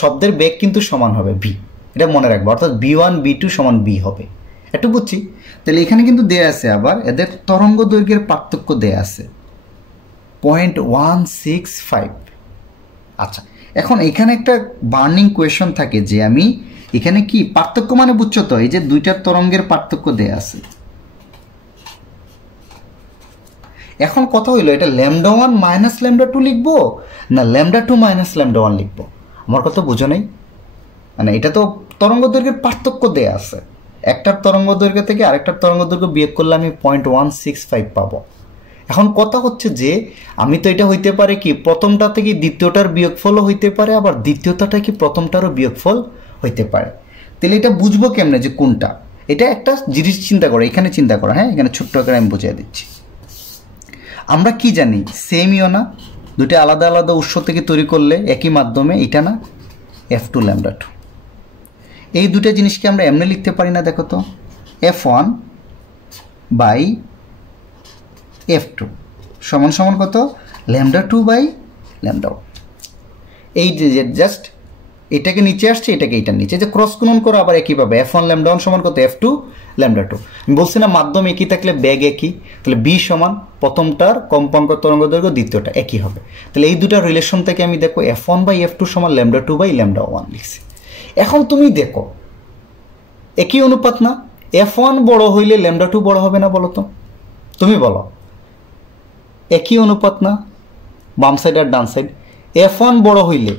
শব্দের বেগ কিন্তু সমান হবে ভি, এটা মনে রাখবো। অর্থাৎ b1 b2 সমান b হবে। একটু বুঝছি? তাহলে এখানে কিন্তু দেয়া আছে আবার এদের তরঙ্গ দৈর্ঘ্যের পার্থক্য দেয়া আছে 0.165। আচ্ছা, এখন এখানে একটা বার্নিং কোয়েশন থাকে যে আমি এখানে কি পার্থক্য মানে বুঝছো তো, এই যে দুইটার তরঙ্গের পার্থক্য দেয়া আছে। এখন কথা হইলো এটা λ1 মাইনাস λ2 লিখবো না λ2 মাইনাস λ1 লিখবো? আমার কথা বুঝো নাই? মানে এটা তো তরঙ্গ দৈর্ঘ্যের পার্থক্য দেয়া আছে, একটার তরঙ্গ দৈর্ঘ্য থেকে আরেকটার তরঙ্গ দৈর্ঘ্য বিয়োগ করলে আমি 0.165 পাবো। এখন কথা হচ্ছে যে আমি তো এটা হইতে পারে কি প্রথমটা থেকে দ্বিতীয়টার বিয়োগফলও হইতে পারে, আবার দ্বিতীয়টাটা কি প্রথমটারও বিয়োগফল হইতে পারে। তাহলে এটা বুঝবো কেমনে যে কোনটা? এটা একটা জিনিস চিন্তা করো, এখানে চিন্তা করো। হ্যাঁ, এখানে ছোট্ট করে আমি বুঝিয়ে দিচ্ছি। আমরা কি জানি সেমইও না, দুটো আলাদা আলাদা উৎস থেকে তৈরি করলে একই মাধ্যমে, এটা না f2 λ2। এই দুটো জিনিসকে আমরা এমনি লিখতে পারি না? দেখো তো, f1 বাই f2 সমান সমান কত λ2 বাই λ1। এই যে জাস্ট এটাকে নিচে আসছে, এটাকে এইটার নিচে যে ক্রস গুণন করে আবার একই পাবে, f1 λ1 সমান কত f2 λ2। আমি বলছি না মাধ্যম একই থাকলে বেগ একই, তাহলে b সমান প্রথমটার কম্পাঙ্ক তরঙ্গ দৈর্ঘ্য দ্বিতীয়টা একই হবে। তাহলে এই দুটার রিলেশন থেকে আমি দেখো f1 বাই f2 সমান λ2 বাই λ1 লিখছি। এখন তুমি দেখো একই অনুপাত না, f1 বড় হইলে λ2 বড় হবে না? বলো তো, তুমি বলো। একই অনুপাত না, বাম সাইড আর ডান সাইড। f1 বড় হইলে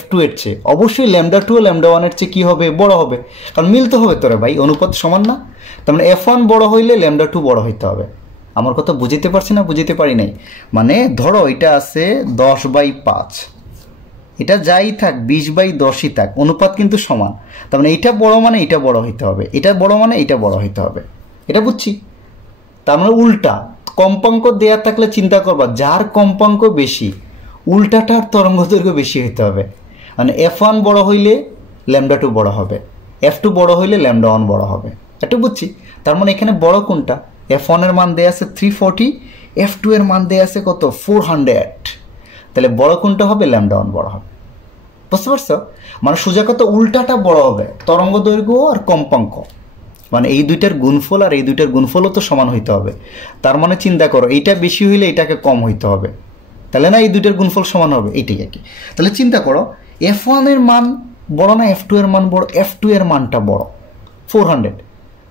f2 এর চেয়ে অবশ্যই λ2 ও λ1 এর চেয়ে কি হবে? বড় হবে, কারণ মিলতে হবে তোরে ভাই, অনুপাত সমান না। তার মানে f1 বড় হইলে λ2 বড় হইতে হবে। আমার কথা বুঝিতে পারছি না? বুঝিতে পারি নাই? মানে ধরো এটা আছে 10/5, এটা যাই থাক 20/10ই থাক, অনুপাত কিন্তু সমান। তার মানে এইটা বড় মানে এটা বড় হইতে হবে, এটা বড় মানে এটা বড় হইতে হবে। এটা বুঝছি? তার মানে উল্টা কম্পাঙ্ক দেয়া থাকলে চিন্তা করবা যার কম্পাঙ্ক বেশি উল্টাটার তরঙ্গ দৈর্ঘ্য বেশি হইতে হবে। মানে f1 বড় হইলে λ2 বড় হবে, f2 বড় হইলে λ1 বড় হবে। একটু বুঝছি? তার মানে এখানে বড় কোনটা? f1 এর মান দেয়া আছে 340, f2 এর মান দেয়া আছে কত 400। তাহলে বড় কোনটা হবে? λ1 বড় হবে। বুঝতে পারছো? মানে সোজা কথা উল্টাটা বড় হবে, তরঙ্গ দৈর্ঘ্য আর কম্পাঙ্ক, মানে এই দুইটার গুণফল আর এই দুইটার গুণফলও তো সমান হইতে হবে। তার মানে চিন্তা করো এইটা বেশি হইলে এটাকে কম হইতে হবে, তাহলে না এই দুইটার গুণফল সমান হবে, এইটাই আর কি। তাহলে চিন্তা করো F1 এর মান বড় না F2 এর মান বড়? F2 এর মানটা বড় 400,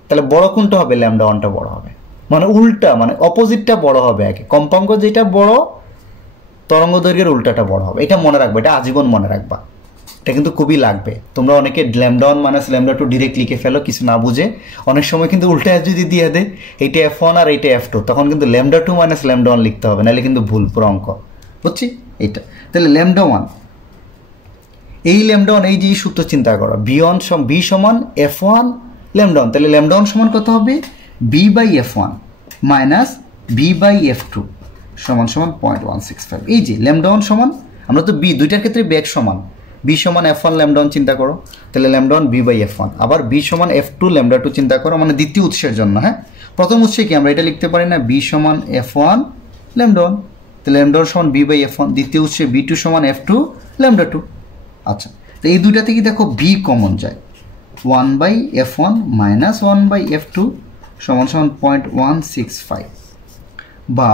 তাহলে বড় কোনটা হবে? ল্যামডা ওয়ানটা বড় হবে, মানে উল্টা, মানে অপোজিটটা বড় হবে আগে। কম্পাঙ্ক যেটা বড় তরঙ্গ দৈর্ঘ্যের উল্টাটা বড় হবে, এটা মনে রাখবে, এটা আজীবন মনে রাখবা, এটা কিন্তু খুবই লাগবে। তোমরা অনেকে lambda one minus lambda to direct লিখে ফেলো কিছু না বুঝে, অনেক সময় কিন্তু উল্টা যদি দিয়ে দেয় এইটা F1 আর এইটা F2, তখন কিন্তু lambda two minus lambda one লিখতে হবে, নাহলে কিন্তু ভুল পুরো অঙ্ক, বুঝছি? এইটা তাহলে ল্যামডা ওয়ান, এই ল্যামডা ওয়ান, এই যে সূত্র চিন্তা করো, বি সমান F1 ল্যামডা ওয়ান, তাহলে ল্যামডা ওয়ান সমান কত হবে? V by F1 minus V by F2 সমান সমান 0.165। এই যে ল্যামডা ওয়ান সমান, আমরা তো বি দুইটার ক্ষেত্রে বেগ সমান, বি সমান F1 ল্যামডা ওয়ান চিন্তা করো, তাহলে lambda one B by F1, আবার বি সমান F2 ল্যামডা টু চিন্তা করো, মানে দ্বিতীয় উৎসের জন্য। হ্যাঁ, প্রথম উৎসে কি আমরা এটা লিখতে পারি না? বি সমান F1 ল্যামডা ওয়ান, তাহলে ল্যামডা ওয়ান সমান বি বাই F1, দ্বিতীয় উৎসে বি2 সমান F2 ল্যামডা টু। আচ্ছা, তো এই দুইটা থেকে দেখো বি কমন যায়, 1 by F1 minus 1 by F2 সমান সমান 0.165, বা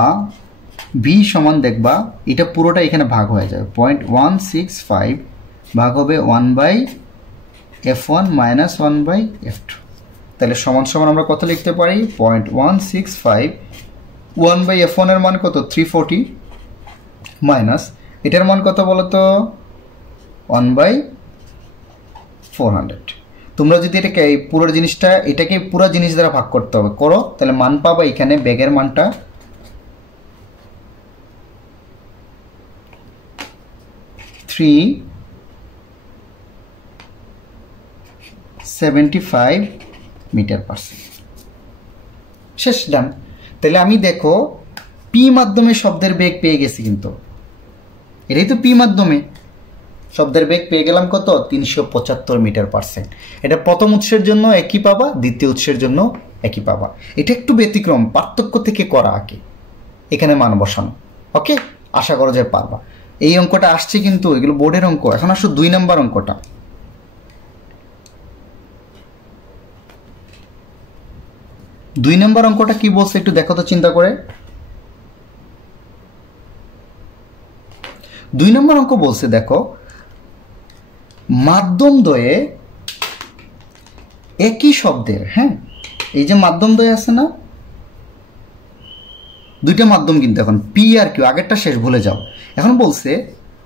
বি সমান দেখবা এটা পুরোটা এখানে ভাগ হয়ে যাবে, 0.165 ভাগ হবে 1 by F1 minus 1 by F2, তাহলে সমান সমান আমরা কত লিখতে পারি? 0.165, 1 বাই F1 এর মান কত? 340, মাইনাস এটার মান কত বলো তো? 1 বাই 400। তোমরা যদি এটাকে এই পুরো জিনিসটা, এটাকে পুরো জিনিস দ্বারা ভাগ করতে হবে, করো, তাহলে মান পাবা এখানে বেগের মানটা 375 মিটার পার সেকেন্ড। শেষ, ডান। তাহলে আমি দেখো পি মাধ্যমে শব্দের বেগ পেয়ে গেছি, কিন্তু এটাই তো পি মাধ্যমে শব্দের বেগ পেয়ে গেলাম কত? 375 মিটার পার সেকেন্ড। এটা প্রথম উৎসের জন্য একই পাবা, দ্বিতীয় উৎসের জন্য একই পাবা। এটা একটু ব্যতিক্রম, পার্থক্য থেকে করা আগে এখানে মান বসানো। ওকে, আশা করা যায় পারবা। এই অঙ্কটা আসছে কিন্তু, এগুলো বোর্ডের অঙ্ক। এখন আসো 2 নম্বর অঙ্কটা। 2 নম্বর অঙ্কটা কি বলছে একটু দেখো তো চিন্তা করে। 2 নম্বর অঙ্ক বলছে, দেখো মাধ্যমদ্বয়ে একই শব্দের, হ্যাঁ এই যে মাধ্যমদ্বয় আছে না, দুইটা মাধ্যম কিন্তু এখন পি আর কিউ, আগেরটা শেষ, ভুলে যাও। এখন বলছে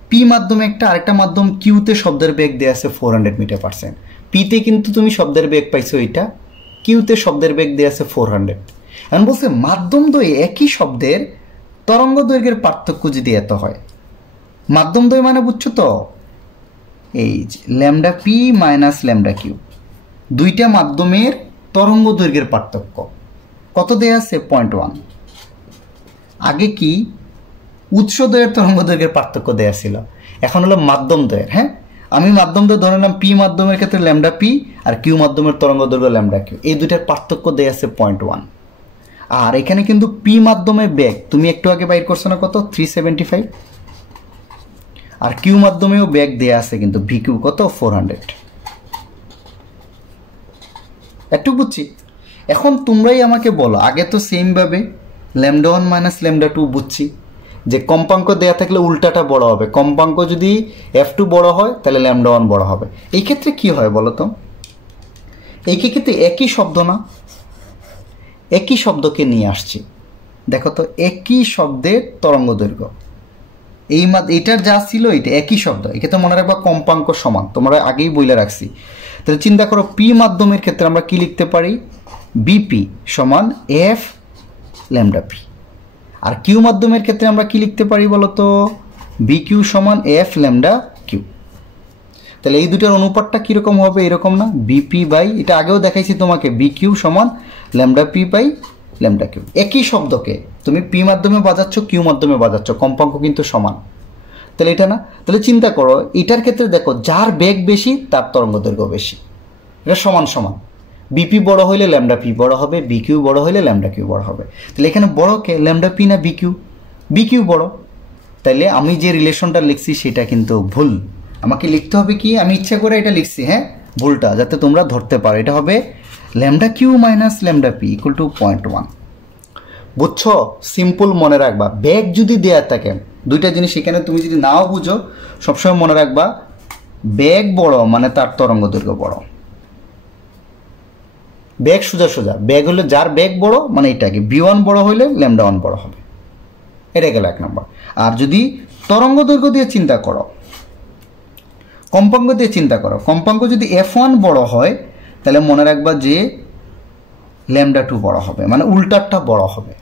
পি মাধ্যমে একটা, আরেকটা মাধ্যম কিউতে শব্দের বেগ দেয়া আছে 400 মিটার পার সেকেন্ড। পিতে কিন্তু তুমি শব্দের বেগ পাইছো এটা, কিউতে শব্দের বেগ দেয়া আছে 400। এখন বলছে মাধ্যমদ্বয়ে একই শব্দের তরঙ্গ দৈর্ঘ্যের পার্থক্য যদি এত হয়, মাধ্যমদ্বয় মানে বুঝছো তো, এই যে lambda P minus lambda Q, দুইটা মাধ্যমের তরঙ্গ দৈর্ঘ্যের পার্থক্য কত দেয়া আছে? 0.1। আগে কি উৎসদ্বয়ের তরঙ্গ দৈর্ঘ্যের পার্থক্য দেয়া ছিল, এখন হলো মাধ্যমদ্বয়ের। হ্যাঁ, আমি মাধ্যমদ্বয় ধরে নিলাম পি মাধ্যমের ক্ষেত্রে ল্যামডা পি আর কিউ মাধ্যমের তরঙ্গ দৈর্ঘ্য ল্যামডা কিউ, এই দুইটার পার্থক্য দেয়া আছে 0.1। আর এখানে কিন্তু পি মাধ্যমের বেগ তুমি একটু আগে বাইর করছো না কত? 375। আর কিউ মাধ্যমেও বেগ দেয়া আছে কিন্তু, ভি কিউ কত? 400। একটু বুঝছি। এখন তোমরাই আমাকে বলো, আগে তো সেম ভাবে lambda one minus lambda two বুঝছি যে কম্পাঙ্ক দেয়া থাকলে উল্টাটা বড় হবে, কম্পাঙ্ক যদি F2 বড় হয় তাহলে ল্যামডা ওয়ান বড় হবে। এই ক্ষেত্রে কি হয় বলো তো, এই ক্ষেত্রে একই শব্দ না, একই শব্দকে নিয়ে আসছি। দেখো তো, একই শব্দের তরঙ্গ দৈর্ঘ্য, এইটার যা ছিল এটা একই শব্দ, এক্ষেত্রে মনে রাখবা কম্পাঙ্ক সমান, তোমরা আগেই বইলে রাখছি। তাহলে চিন্তা করো পি মাধ্যমের ক্ষেত্রে আমরা কি লিখতে পারি? বিপি সমান এফ ল্যামডা পি। আর কিউ মাধ্যমের ক্ষেত্রে আমরা কি লিখতে পারি বলতো? বি কিউ সমান এফ ল্যামডা কিউ। তাহলে এই দুটার অনুপাতটা কীরকম হবে? এরকম না, বিপি বাই, এটা আগেও দেখাইছি তোমাকে, বি কিউ সমান lambda P by lambda Q. একই শব্দকে তুমি পি মাধ্যমে বাজাচ্ছ, কিউ মাধ্যমে বাজাচ্ছ, কম্পাঙ্ক কিন্তু সমান। তাহলে এটা না, তাহলে চিন্তা করো এটার ক্ষেত্রে দেখো যার বেগ বেশি তার তরঙ্গ দৈর্ঘ্য বেশি, এটা সমান সমান। বিপি বড় হইলে ল্যামডা পি বড় হবে, বি কিউ বড় হইলে ল্যামডা কিউ বড় হবে। তাহলে এখানে বড় কে, ল্যামডা পি না বি কিউ? বি কিউ বড়। তাইলে আমি যে রিলেশনটা লিখছি সেটা কিন্তু ভুল, আমাকে লিখতে হবে কি, আমি ইচ্ছা করে এটা লিখছি, হ্যাঁ ভুলটা যাতে তোমরা ধরতে পারো, এটা হবে lambda Q minus lambda P equal to 0.1। বুঝছো? সিম্পল মনে রাখবা, বেগ যদি দেয়া থাকে, দুইটা জিনিস এখানে তুমি যদি নাও বুঝো সবসময় মনে রাখবা, বেগ বড় মানে তার তরঙ্গ দৈর্ঘ্য বড়। বেগ সোজা সোজা, বেগ হলে যার বেগ বড় মানে এটাকে v1 বড় হইলে λ1 বড় হবে, এটা গেল 1 নম্বর। আর যদি তরঙ্গ দৈর্ঘ্য দিয়ে চিন্তা করো, কম্পাঙ্ক দিয়ে চিন্তা করো, কম্পাঙ্ক যদি f1 বড় হয় তাহলে মনে রাখবা যে λ2 বড় হবে, মানে উল্টারটা বড় হবে।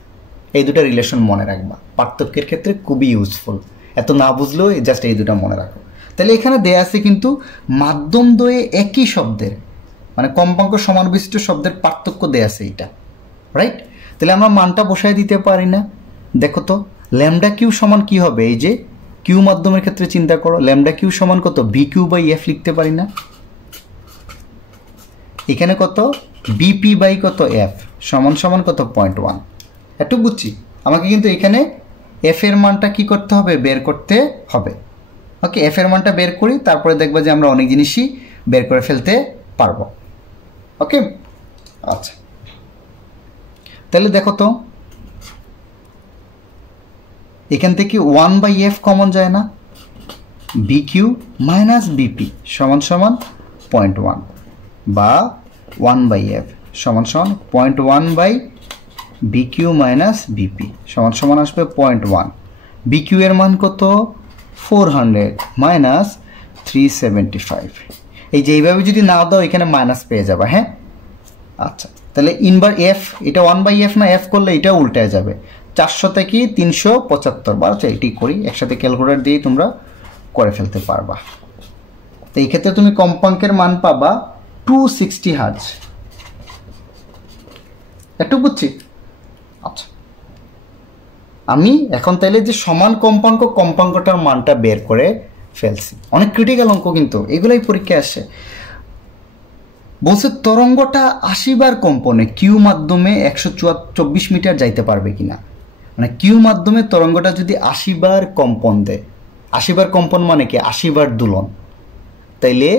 এই দুটো রিলেশন মনে রাখবা, পার্থক্যের ক্ষেত্রে খুবই ইউজফুল। এত না বুঝলেও জাস্ট এই দুটো মনে রাখো। তাহলে এখানে দেয়া আছে কিন্তু মাধ্যম দ্বয়ে একই শব্দের, মানে কম্পাঙ্ক সমান বিশিষ্ট শব্দের পার্থক্য দেয়া আছে এইটা, রাইট? তাহলে আমরা মানটা বসায় দিতে পারি না? দেখো তো λq সমান কি হবে? এই যে কিউ মাধ্যমের ক্ষেত্রে চিন্তা করো, λq সমান কত? bq/f লিখতে পারি না? এখানে কত? bp বাই কত f সমান সমান কত? 0.1। একটু বুঝছি, আমাকে কিন্তু এখানে f এর মানটা কি করতে হবে? বের করতে হবে। ওকে, f এর মানটা বের করি, তারপরে দেখবা যে আমরা অনেক জিনিসই বের করে ফেলতে পারবো। ওকে, আচ্ছা তাহলে দেখো তো এখান থেকে 1/f কমন যায় না? bq মাইনাস bp সমান সমান 0.1 বা 1/f সমান সমান 0.1/bq মাইনাস bp সমান সমান আসবে 0.1। bq এর মান কত? 400 মাইনাস 375। এই যে এইভাবে যদি না দাও এখানে মাইনাস পেয়ে যাবে। হ্যাঁ, আচ্ছা তাহলে ইনভার f, এটা 1/f না, f করলে এটা উল্টে যাবে। 400 থেকে 375 বার, এটি করি একসাথে, ক্যালকুলেটর দিয়ে তোমরা করে ফেলতে পারবা। তো এই ক্ষেত্রে তুমি কম্পাঙ্কের মান পাবা 260 হার্জ। একটু বুঝছি? আচ্ছা, আমি এখন তাইলে যে সমান কম্পাঙ্ক, কম্পাঙ্কটার মানটা বের করে ফেলছি। অনেক ক্রিটিক্যাল অঙ্ক কিন্তু, এগুলাই পরীক্ষায় আসে। বলছে তরঙ্গটা 80 বার কম্পনে কিউ মাধ্যমে 124 মিটার যাইতে পারবে কিনা। মানে কিউ মাধ্যমে তরঙ্গটা যদি 80 বার কম্পন দেয়, 80 বার কম্পন মানে কি? 80 বার দুলন, তাইলে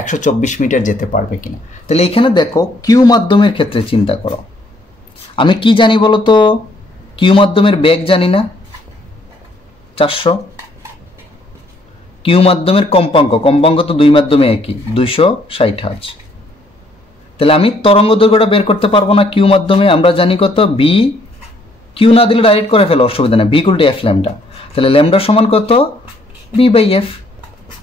124 মিটার যেতে পারবে কিনা। তাহলে এখানে দেখো কিউ মাধ্যমের ক্ষেত্রে চিন্তা করো, আমি কি জানি বলো তো? কিউ মাধ্যমের বেগ জানি না 400। কিউ মাধ্যমের কম্পাঙ্ক, কম্পাঙ্ক তো দুই মাধ্যমে একই, 260 হার্জ। তাহলে আমি তরঙ্গ দৈর্ঘ্যটা বের করতে পারবো না কিউ মাধ্যমে? আমরা জানি কত? বি, কিউ না দিলে ডাইরেক্ট করে ফেলো, অসুবিধা নেই, বি = f ল্যামডা। তাহলে ল্যামডা সমান কত? b/f।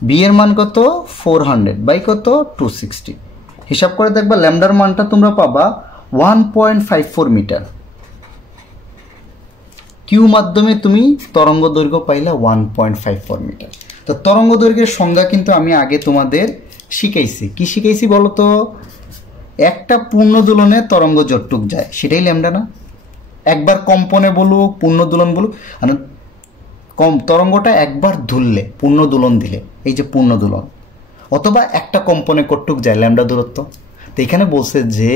বি এর মান কত? 400 বাই কত? 260। হিসাব করে দেখবা ল্যামডার মানটা তোমরা পাবা 1.54 মিটার। কিউ মাধ্যমে তুমি তরঙ্গ দৈর্ঘ্য পাইলা 1.54 মিটার। তো তরঙ্গ দৈর্ঘ্যের সংজ্ঞা কিন্তু আমি আগে তোমাদের শিখাইছি। কি শিখাইছি বলো তো? একটা পূর্ণ দোলনে তরঙ্গ যতটুক যায় সেটাই ল্যামডা না? একবার কম্পনে বলুক, পূর্ণ দোলন বলুক, মানে তরঙ্গটা একবার দুললে, পূর্ণ দোলন দিলে, এই যে পূর্ণ দোলন, অথবা একটা কম্পনে কতটুক যায়? ল্যামডা দূরত্ব। তো এখানে বলছে যে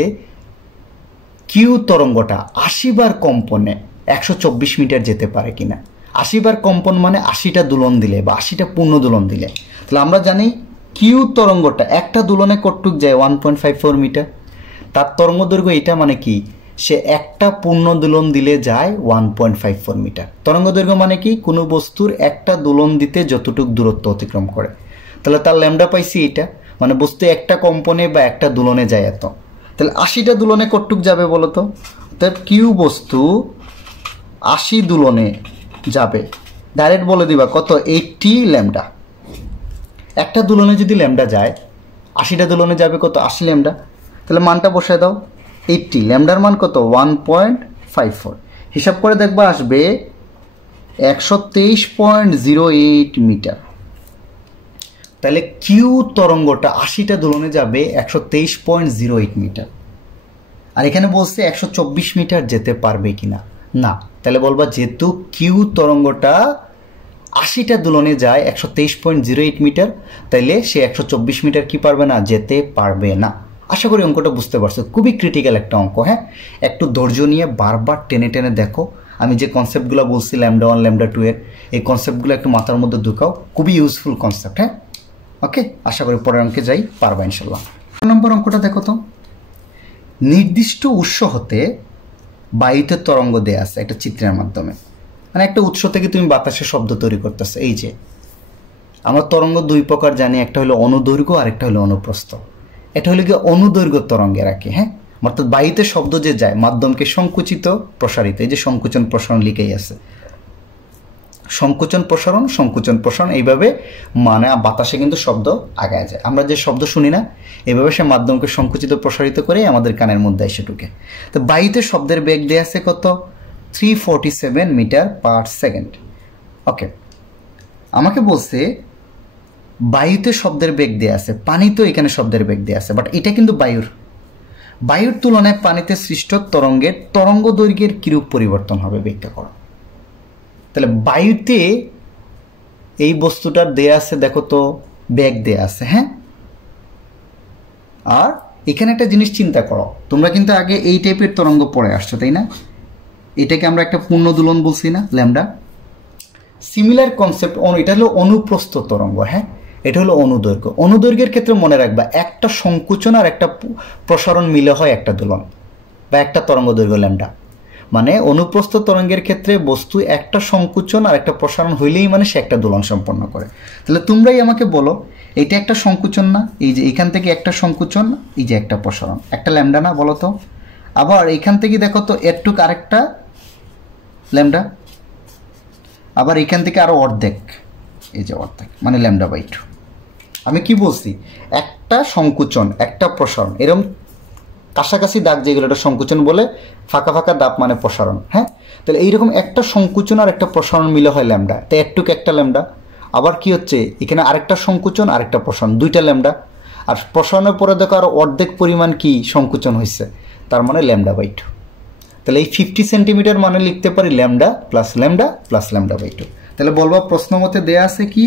কিউ তরঙ্গটা 80 বার কম্পনে 124 মিটার যেতে পারে কিনা। 80 বার কম্পন মানে 80টা দোলন দিলে বা 80টা পূর্ণ দোলন দিলে। তাহলে আমরা জানি কিউ তরঙ্গটা একটা দোলনে কতটুক যায়? 1.54 মিটার। তার তরঙ্গ দৈর্ঘ্য এটা মানে কি? সে একটা পূর্ণ দোলন দিলে যায় 1.54 মিটার। তরঙ্গ দৈর্ঘ্য মানে কি? কোনো বস্তুর একটা দোলন দিতে যতটুক দূরত্ব অতিক্রম করে। তাহলে তার ল্যামডা পাইছি এটা, মানে বস্তু একটা কম্পনে বা একটা দোলনে যায় এত। তাহলে 80টা দোলনে কতটুক যাবে বলো তো? তাহলে কিউ বস্তু 80 দোলনে যাবে, ডাইরেক্ট বলে দিবা কত? 80 ল্যামডা। একটা দোলনে যদি ল্যামডা যায়, 80টা দোলনে যাবে কত? 80 ল্যামডা। তাহলে মানটা বসায় দাও, 80। ল্যামডার মান কত? 1.54। হিসাব করে দেখবা আসবে 123.08 মিটার। তাহলে কিউ তরঙ্গটা 80টা দোলনে যাবে 123.08 মিটার। আর এখানে বলছে 124 মিটার যেতে পারবে কিনা না। তাহলে বলবা যেহেতু কিউ তরঙ্গটা 80টা দোলনে যায় 123.08 মিটার, তাইলে সে 124 মিটার কি পারবে না? যেতে পারবে না। আশা করি অঙ্কটা বুঝতে পারছো, খুবই ক্রিটিক্যাল একটা অঙ্ক। হ্যাঁ, একটু ধৈর্য নিয়ে বারবার টেনে টেনে দেখো। আমি যে কনসেপ্টগুলো বলছি λ1 λ2 এর, এই কনসেপ্টগুলো একটু মাথার মধ্যে ঢুকাও, খুবই ইউজফুল কনসেপ্ট। হ্যাঁ, ওকে, আশা করি পরের অঙ্কে যাই, পারবা ইনশাল্লাহ। 4 নম্বর অঙ্কটা দেখো তো। নির্দিষ্ট উৎস হতে বায়ুতে তরঙ্গ দেয়া আছে একটা চিত্রের মাধ্যমে। মানে একটা উৎস থেকে তুমি বাতাসে শব্দ তৈরি করতেছো। এই যে আমরা তরঙ্গ দুই প্রকার জানি, একটা হলো অনুদৈর্ঘ্য আর একটা হলো অনুপ্রস্থ। এটা হলো কি অনুদৈর্ঘ্য তরঙ্গে রাখি, হ্যাঁ, অর্থাৎ বায়ুতে শব্দ যে যায় মাধ্যমকে সংকুচিত প্রসারিত, এই যে সংকুচন প্রসারণ লিখেই আছে, সংকুচন প্রসারণ সংকুচন প্রসারণ, এইভাবে মানে বাতাসে কিন্তু শব্দ আগায় যায়। আমরা যে শব্দ শুনি না, এইভাবে সে মাধ্যমকে সংকুচিত প্রসারিত করে আমাদের কানের মধ্যে এসে ঢুকে। তো বায়ুতে শব্দের বেগ দেয়া আছে কত? 347 মিটার পার সেকেন্ড। ওকে, আমাকে বলছে বায়ুতে শব্দের বেগ দেয়া আছে, পানিতেও এখানে শব্দের বেগ দেয়া আছে, বাট এটা কিন্তু বায়ুর তুলনায় পানিতে সৃষ্ট তরঙ্গের তরঙ্গ দৈর্ঘ্যের কিরূপ পরিবর্তন হবে ব্যাখ্যা করো। তাহলে বায়ুতে এই বস্তুটার দেয়া আছে, দেখো তো বেগ দেয়া আছে, হ্যাঁ। আর এখানে একটা জিনিস চিন্তা করো, তোমরা কিন্তু আগে এই টাইপের তরঙ্গ পড়ে আসছো, তাই না? এটাকে আমরা একটা পূর্ণ দোলন বলছি না, ল্যামডা। সিমিলার কনসেপ্ট, এটা হলো অনুপ্রস্থ তরঙ্গ, হ্যাঁ, এটা হলো অনুদৈর্ঘ্য। অনুদৈর্ঘ্যের ক্ষেত্রে মনে রাখবা একটা সংকুচন আর একটা প্রসারণ মিলে হয় একটা দোলন বা একটা তরঙ্গ দৈর্ঘ্য ল্যামডা। মানে অনুপ্রস্থ তরঙ্গের ক্ষেত্রে বস্তু একটা সংকুচন আর একটা প্রসারণ হইলেই মানে সে একটা দোলন সম্পন্ন করে। তাহলে তোমরাই আমাকে বলো, এটা একটা সংকুচন না? এই যে এখান থেকে একটা সংকুচন, এই যে একটা প্রসারণ, একটা ল্যামডা না, বলো তো? আবার এখান থেকে দেখো তো এরটুক আরেকটা ল্যামডা, আবার এখান থেকে আরো অর্ধেক, এই যে অর্ধেক, মানে ল্যামডা বাই 2। আমি কি বলছি? একটা সংকুচন একটা প্রসারণ, এরকম কাছাকাছি দাগ যেগুলো এটা সংকুচন বলে, ফাঁকা ফাঁকা দাগ মানে প্রসারণ, হ্যাঁ। তাহলে এইরকম একটা সংকুচন আর একটা প্রসারণ মিলে হয় ল্যামডা, তাই একটুক একটা ল্যামডা। আবার কি হচ্ছে, এখানে আরেকটা সংকুচন আরেকটা প্রসারণ, দুইটা ল্যামডা। আর প্রসারণের পরে দেখো আরো অর্ধেক পরিমাণ কি সংকুচন হয়েছে, তার মানে ল্যামডা বাই 2। তাহলে এই 50 সেন্টিমিটার মানে লিখতে পারি lambda plus lambda plus lambda by 2। তাহলে বলবো প্রশ্ন মতে দেয়া আছে কি,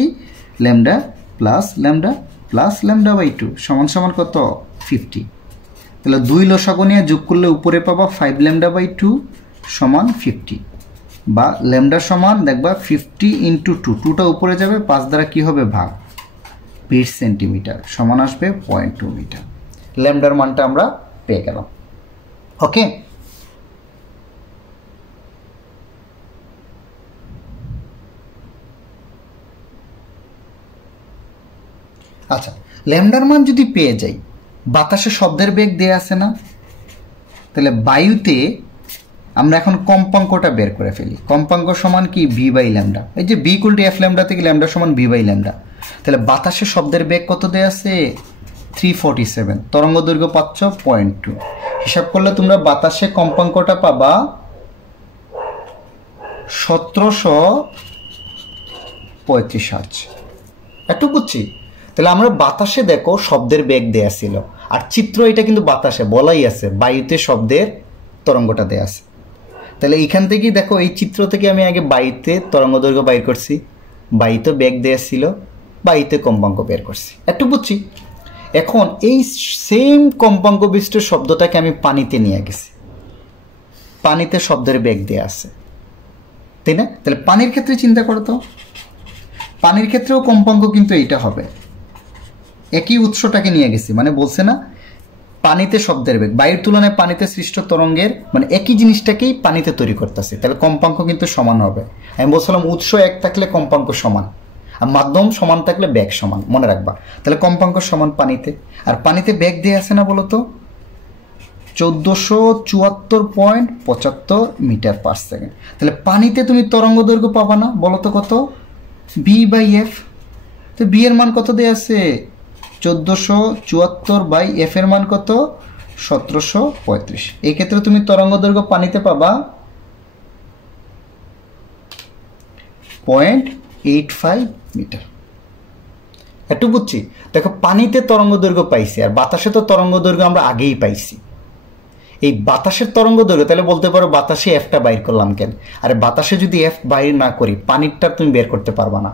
lambda plus lambda plus lambda by 2 সমান সমান কত? 50। তাহলে 2 লসাগু নিয়ে যোগ করলে উপরে পাবা 5 ল্যামডা বাই 2 সমান 50, বা ল্যামডা সমান দেখবা 50 ইন্টু 2, 2টা উপরে যাবে, 5 দ্বারা কি হবে ভাগ, 20 সেন্টিমিটার সমান আসবে 0.2 মিটার। ল্যামডার মানটা আমরা পেয়ে গেলাম। ওকে, আচ্ছা, ল্যামডার মান যদি পেয়ে যাই, বাতাসে শব্দের বেগ দেয়া আছে না, তাহলে বায়ুতে আমরা এখন কম্পাঙ্কটা বের করে ফেলি। কম্পাঙ্ক সমান কি? V by lambda. এই যে V equal to F lambda থেকে ল্যামডা সমান ভি বাই ল্যামডা। তাহলে বাতাসে শব্দের বেগ কত দেয়া আছে? 347। তরঙ্গ দৈর্ঘ্য পাচ্ছ 0.2। হিসাব করলে তোমরা বাতাসে কম্পাঙ্কটা পাবা 1735 হার্জ। একটু বুঝছি? তাহলে আমরা বাতাসে দেখো শব্দের বেগ দেয়া ছিল, আর চিত্র এটা কিন্তু বাতাসে বলাই আছে, বায়ুতে শব্দের তরঙ্গটা দেয়া আছে। তাহলে এইখান থেকেই দেখো, এই চিত্র থেকে আমি আগে বায়ুতে তরঙ্গ দৈর্ঘ্য বাইর করছি, বায়ুতে বেগ দেয়া ছিল, বায়ুতে কম্পাঙ্ক বের করছি। একটু বুঝছি? এখন এই সেম কম্পাঙ্ক বিশিষ্ট শব্দটাকে আমি পানিতে নিয়ে গেছি, পানিতে শব্দের বেগ দেয়া আছে, তাই না? তাহলে পানির ক্ষেত্রে চিন্তা করো তো, পানির ক্ষেত্রেও কম্পাঙ্ক কিন্তু এইটা হবে। একই উৎসটাকে নিয়ে গেছি, মানে বলছে না পানিতে শব্দের বেগ, বায়ুর তুলনায় পানিতে সৃষ্ট তরঙ্গের মানে একই জিনিসটাকেই পানিতে তৈরি করতেছে, তাহলে কম্পাঙ্ক কিন্তু সমান হবে। আমি বলছিলাম উৎস এক থাকলে কম্পাঙ্ক সমান, আর মাধ্যম সমান থাকলে বেগ সমান, মনে রাখবা। তাহলে কম্পাঙ্ক সমান পানিতে, আর পানিতে বেগ দিয়ে আছে না বলতো 1474.75 মিটার পার সেকেন্ড। তাহলে পানিতে তুমি তরঙ্গ দৈর্ঘ্য পাবা না, বলতো কত? V by F. তো বি এর মান কত দেয়া আছে? 1474 বাই এফ এর মান কত? 1735। এই ক্ষেত্রে তুমি তরঙ্গ দৈর্ঘ্য পানিতে পাবা 0.85 মিটার। একটু বুঝছি? দেখো পানিতে তরঙ্গ দৈর্ঘ্য পাইছি, আর বাতাসে তো তরঙ্গ দৈর্ঘ্য আমরা আগেই পাইছি। এই বাতাসের তরঙ্গ দৈর্ঘ্য, তাহলে বলতে পারো বাতাসে এফটা বাইর করলাম কেন? আরে বাতাসে যদি এফ বাইর না করি, পানিরটা তুমি বের করতে পারবা না।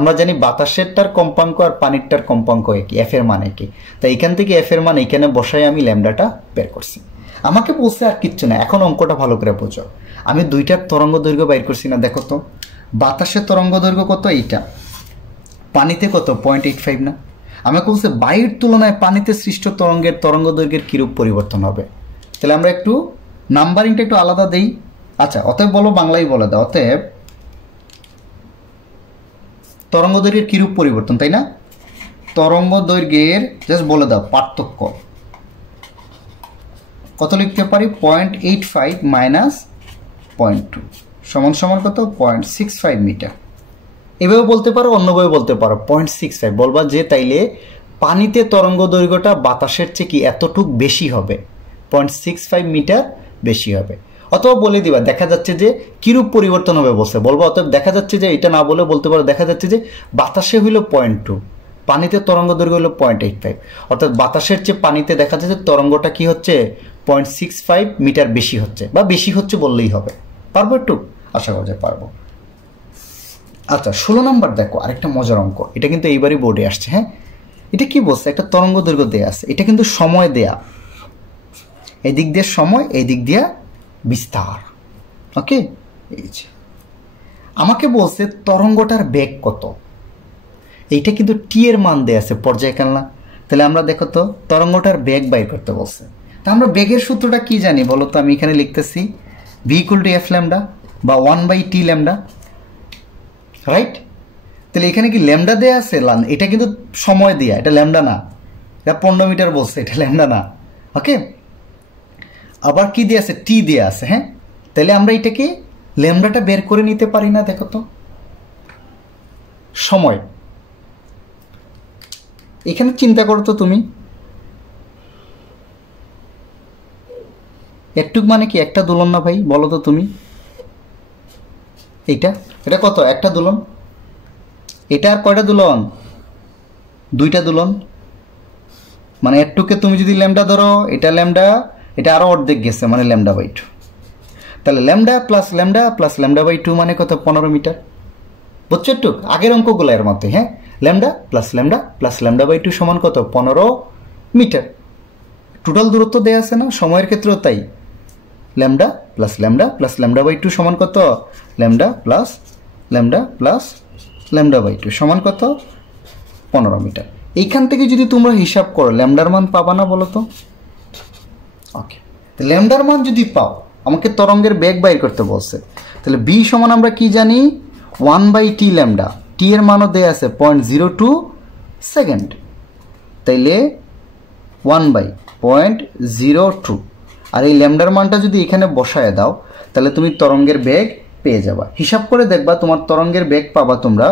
আমরা জানি বাতাসেরটার কম্পাঙ্ক আর পানিরটার কম্পাঙ্ক একই, এফ এর মান একই। তাই এখান থেকে এফ এর মান এখানে বসাই আমি ল্যামডাটা বের করছি। আমাকে বলছে আর কিচ্ছু না, এখন অঙ্কটা ভালো করে বোঝো। আমি দুইটার তরঙ্গ দৈর্ঘ্য বাইর করছি না, দেখো তো বাতাসের তরঙ্গ দৈর্ঘ্য কত? এইটা। পানিতে কত? 0.85 না? আমাকে বলছে বায়ুর তুলনায় পানিতে সৃষ্ট তরঙ্গের তরঙ্গ দৈর্ঘ্যের কিরূপ পরিবর্তন হবে। তাহলে আমরা একটু নাম্বারিংটা একটু আলাদা দেই। আচ্ছা, অতএব বলো, বাংলাই বলে দাও। অতএব তরঙ্গ দৈর্ঘ্যের কিরূপ পরিবর্তন, তাই না? তরঙ্গ দৈর্ঘ্যের জাস্ট বলে দাও পার্থক্য কত লিখতে পারি, 0.85 মাইনাস 0.2 সমান সমান কত, 0.65 মিটার। এভাবে বলতে পারো, অন্যভাবে বলতে পারো 0.65। বলবা যে তাইলে পানিতে তরঙ্গ দৈর্ঘ্যটা বাতাসের চেয়ে কি এতটুক বেশি হবে, 0.65 মিটার বেশি হবে। অথবা বলে দিবা দেখা যাচ্ছে যে কিরূপ পরিবর্তন হবে বলছে, বলবো অতএব দেখা যাচ্ছে যে, এটা না বলে বলতে পারো দেখা যাচ্ছে যে বাতাসে হইল 0.2, পানিতে তরঙ্গ দৈর্ঘ্য হলো 0.85, অর্থাৎ বাতাসের চেয়ে পানিতে দেখা যাচ্ছে তরঙ্গটা কি হচ্ছে 0.65 মিটার বেশি হচ্ছে, বা বেশি হচ্ছে বললেই হবে। পারবো একটু? আশা করা যায় পারবো। আচ্ছা 16 নম্বর দেখো, আরেকটা মজার অঙ্ক, এটা কিন্তু এইবারই বোর্ডে আসছে। হ্যাঁ, এটা কি বলছে, একটা তরঙ্গ দৈর্ঘ্য দেয়া আছে, এটা কিন্তু সময় দেয়া, এই দিক দিয়ে সময়, এই দিক দিয়ে বিস্তার। ওকে, এই যে আমাকে বলছে তরঙ্গটার বেগ কত, এইটা কিন্তু টি এর মান দেয়া আছে পর্যায়কাল না। তাহলে আমরা দেখো তো তরঙ্গটার বেগ বাইর করতে বলছে। তা আমরা বেগের সূত্রটা কি জানি বলো তো, আমি এখানে লিখতেছি v = f ল্যামডা বা 1/t ল্যামডা, রাইট? তাহলে এখানে কি ল্যামডা দেয়া আছে, এটা কিন্তু সময় দেয়া, এটা ল্যামডা না, এটা 15 মিটার বলছে, এটা ল্যামডা না। ওকে, আবার কি দেয়া আছে, টি দেয়া আছে। হ্যাঁ, তাহলে আমরা এটাকে ল্যামডাটা বের করে নিতে পারি না? দেখো তো সময়, এখানে চিন্তা করো তো তুমি, একটুক মানে কি একটা দোলন না ভাই, বলো তো তুমি, এটা কত, একটা দোলন, এটা আর কয়টা দোলন, দুইটা দোলন, মানে একটুকে তুমি যদি ল্যামডা ধরো, এটা ল্যামডা, এটা আরো অর্ধেক গেছে, মানে λ/2। তাহলে ল্যামডা প্লাস λ/2 মানে কত, 15 মিটার। বুঝছো একটু আগের অঙ্কগুলো এর মধ্যে? হ্যাঁ, λ প্লাস λ/2 সমান কত, 15 মিটার। টোটাল দূরত্ব দেয়া আছে না, সময়ের ক্ষেত্রেও তাই, ল্যামডা প্লাস λ/2 সমান কত, ল্যামডা প্লাস λ/2 সমান কত, 15 মিটার। এইখান থেকে যদি তোমরা হিসাব করো ল্যামডার মান পাবা না বলো তো? ওকে, ল্যামডার মান যদি পাও, আমাকে তরঙ্গের বেগ বাইর করতে বলছে, তাহলে বি সমান আমরা কি জানি, 1/t ল্যামডা, টি এর মানও দেয়া আছে 0.02 সেকেন্ড, তাইলে 1/0.02, আর এই ল্যামডার মানটা যদি এখানে বসায় দাও তাহলে তুমি তরঙ্গের বেগ পেয়ে যাবা। হিসাব করে দেখবা তোমার তরঙ্গের বেগ পাবা তোমরা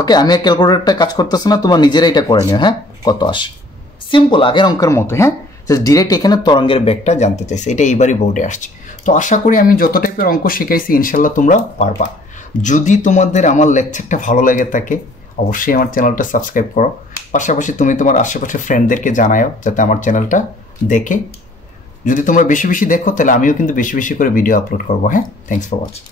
ওকে, আমি আর ক্যালকুলেটরটা কাজ করতেছে না, তোমরা নিজেরাই এটা করে নিও। হ্যাঁ, কত আসে, সিম্পল আগের অঙ্কের মতো। হ্যাঁ, জাস্ট ডিরেক্ট এখানে তরঙ্গের বেগটা জানতে চাইছে, এটা এইবারই বোর্ডে আসছে। তো আশা করি আমি যত টাইপের অঙ্ক শিখাইছি ইনশাল্লাহ তোমরা পারবা। যদি তোমাদের আমার লেকচারটা ভালো লাগে থাকে অবশ্যই আমার চ্যানেলটা সাবস্ক্রাইব করো, পাশাপাশি তুমি তোমার আশেপাশে ফ্রেন্ডদেরকে জানাও যাতে আমার চ্যানেলটা দেখে। যদি তোমরা বেশি বেশি দেখো তাহলে আমিও কিন্তু বেশি বেশি করে ভিডিও আপলোড করবো। হ্যাঁ, থ্যাংকস ফর ওয়াচিং।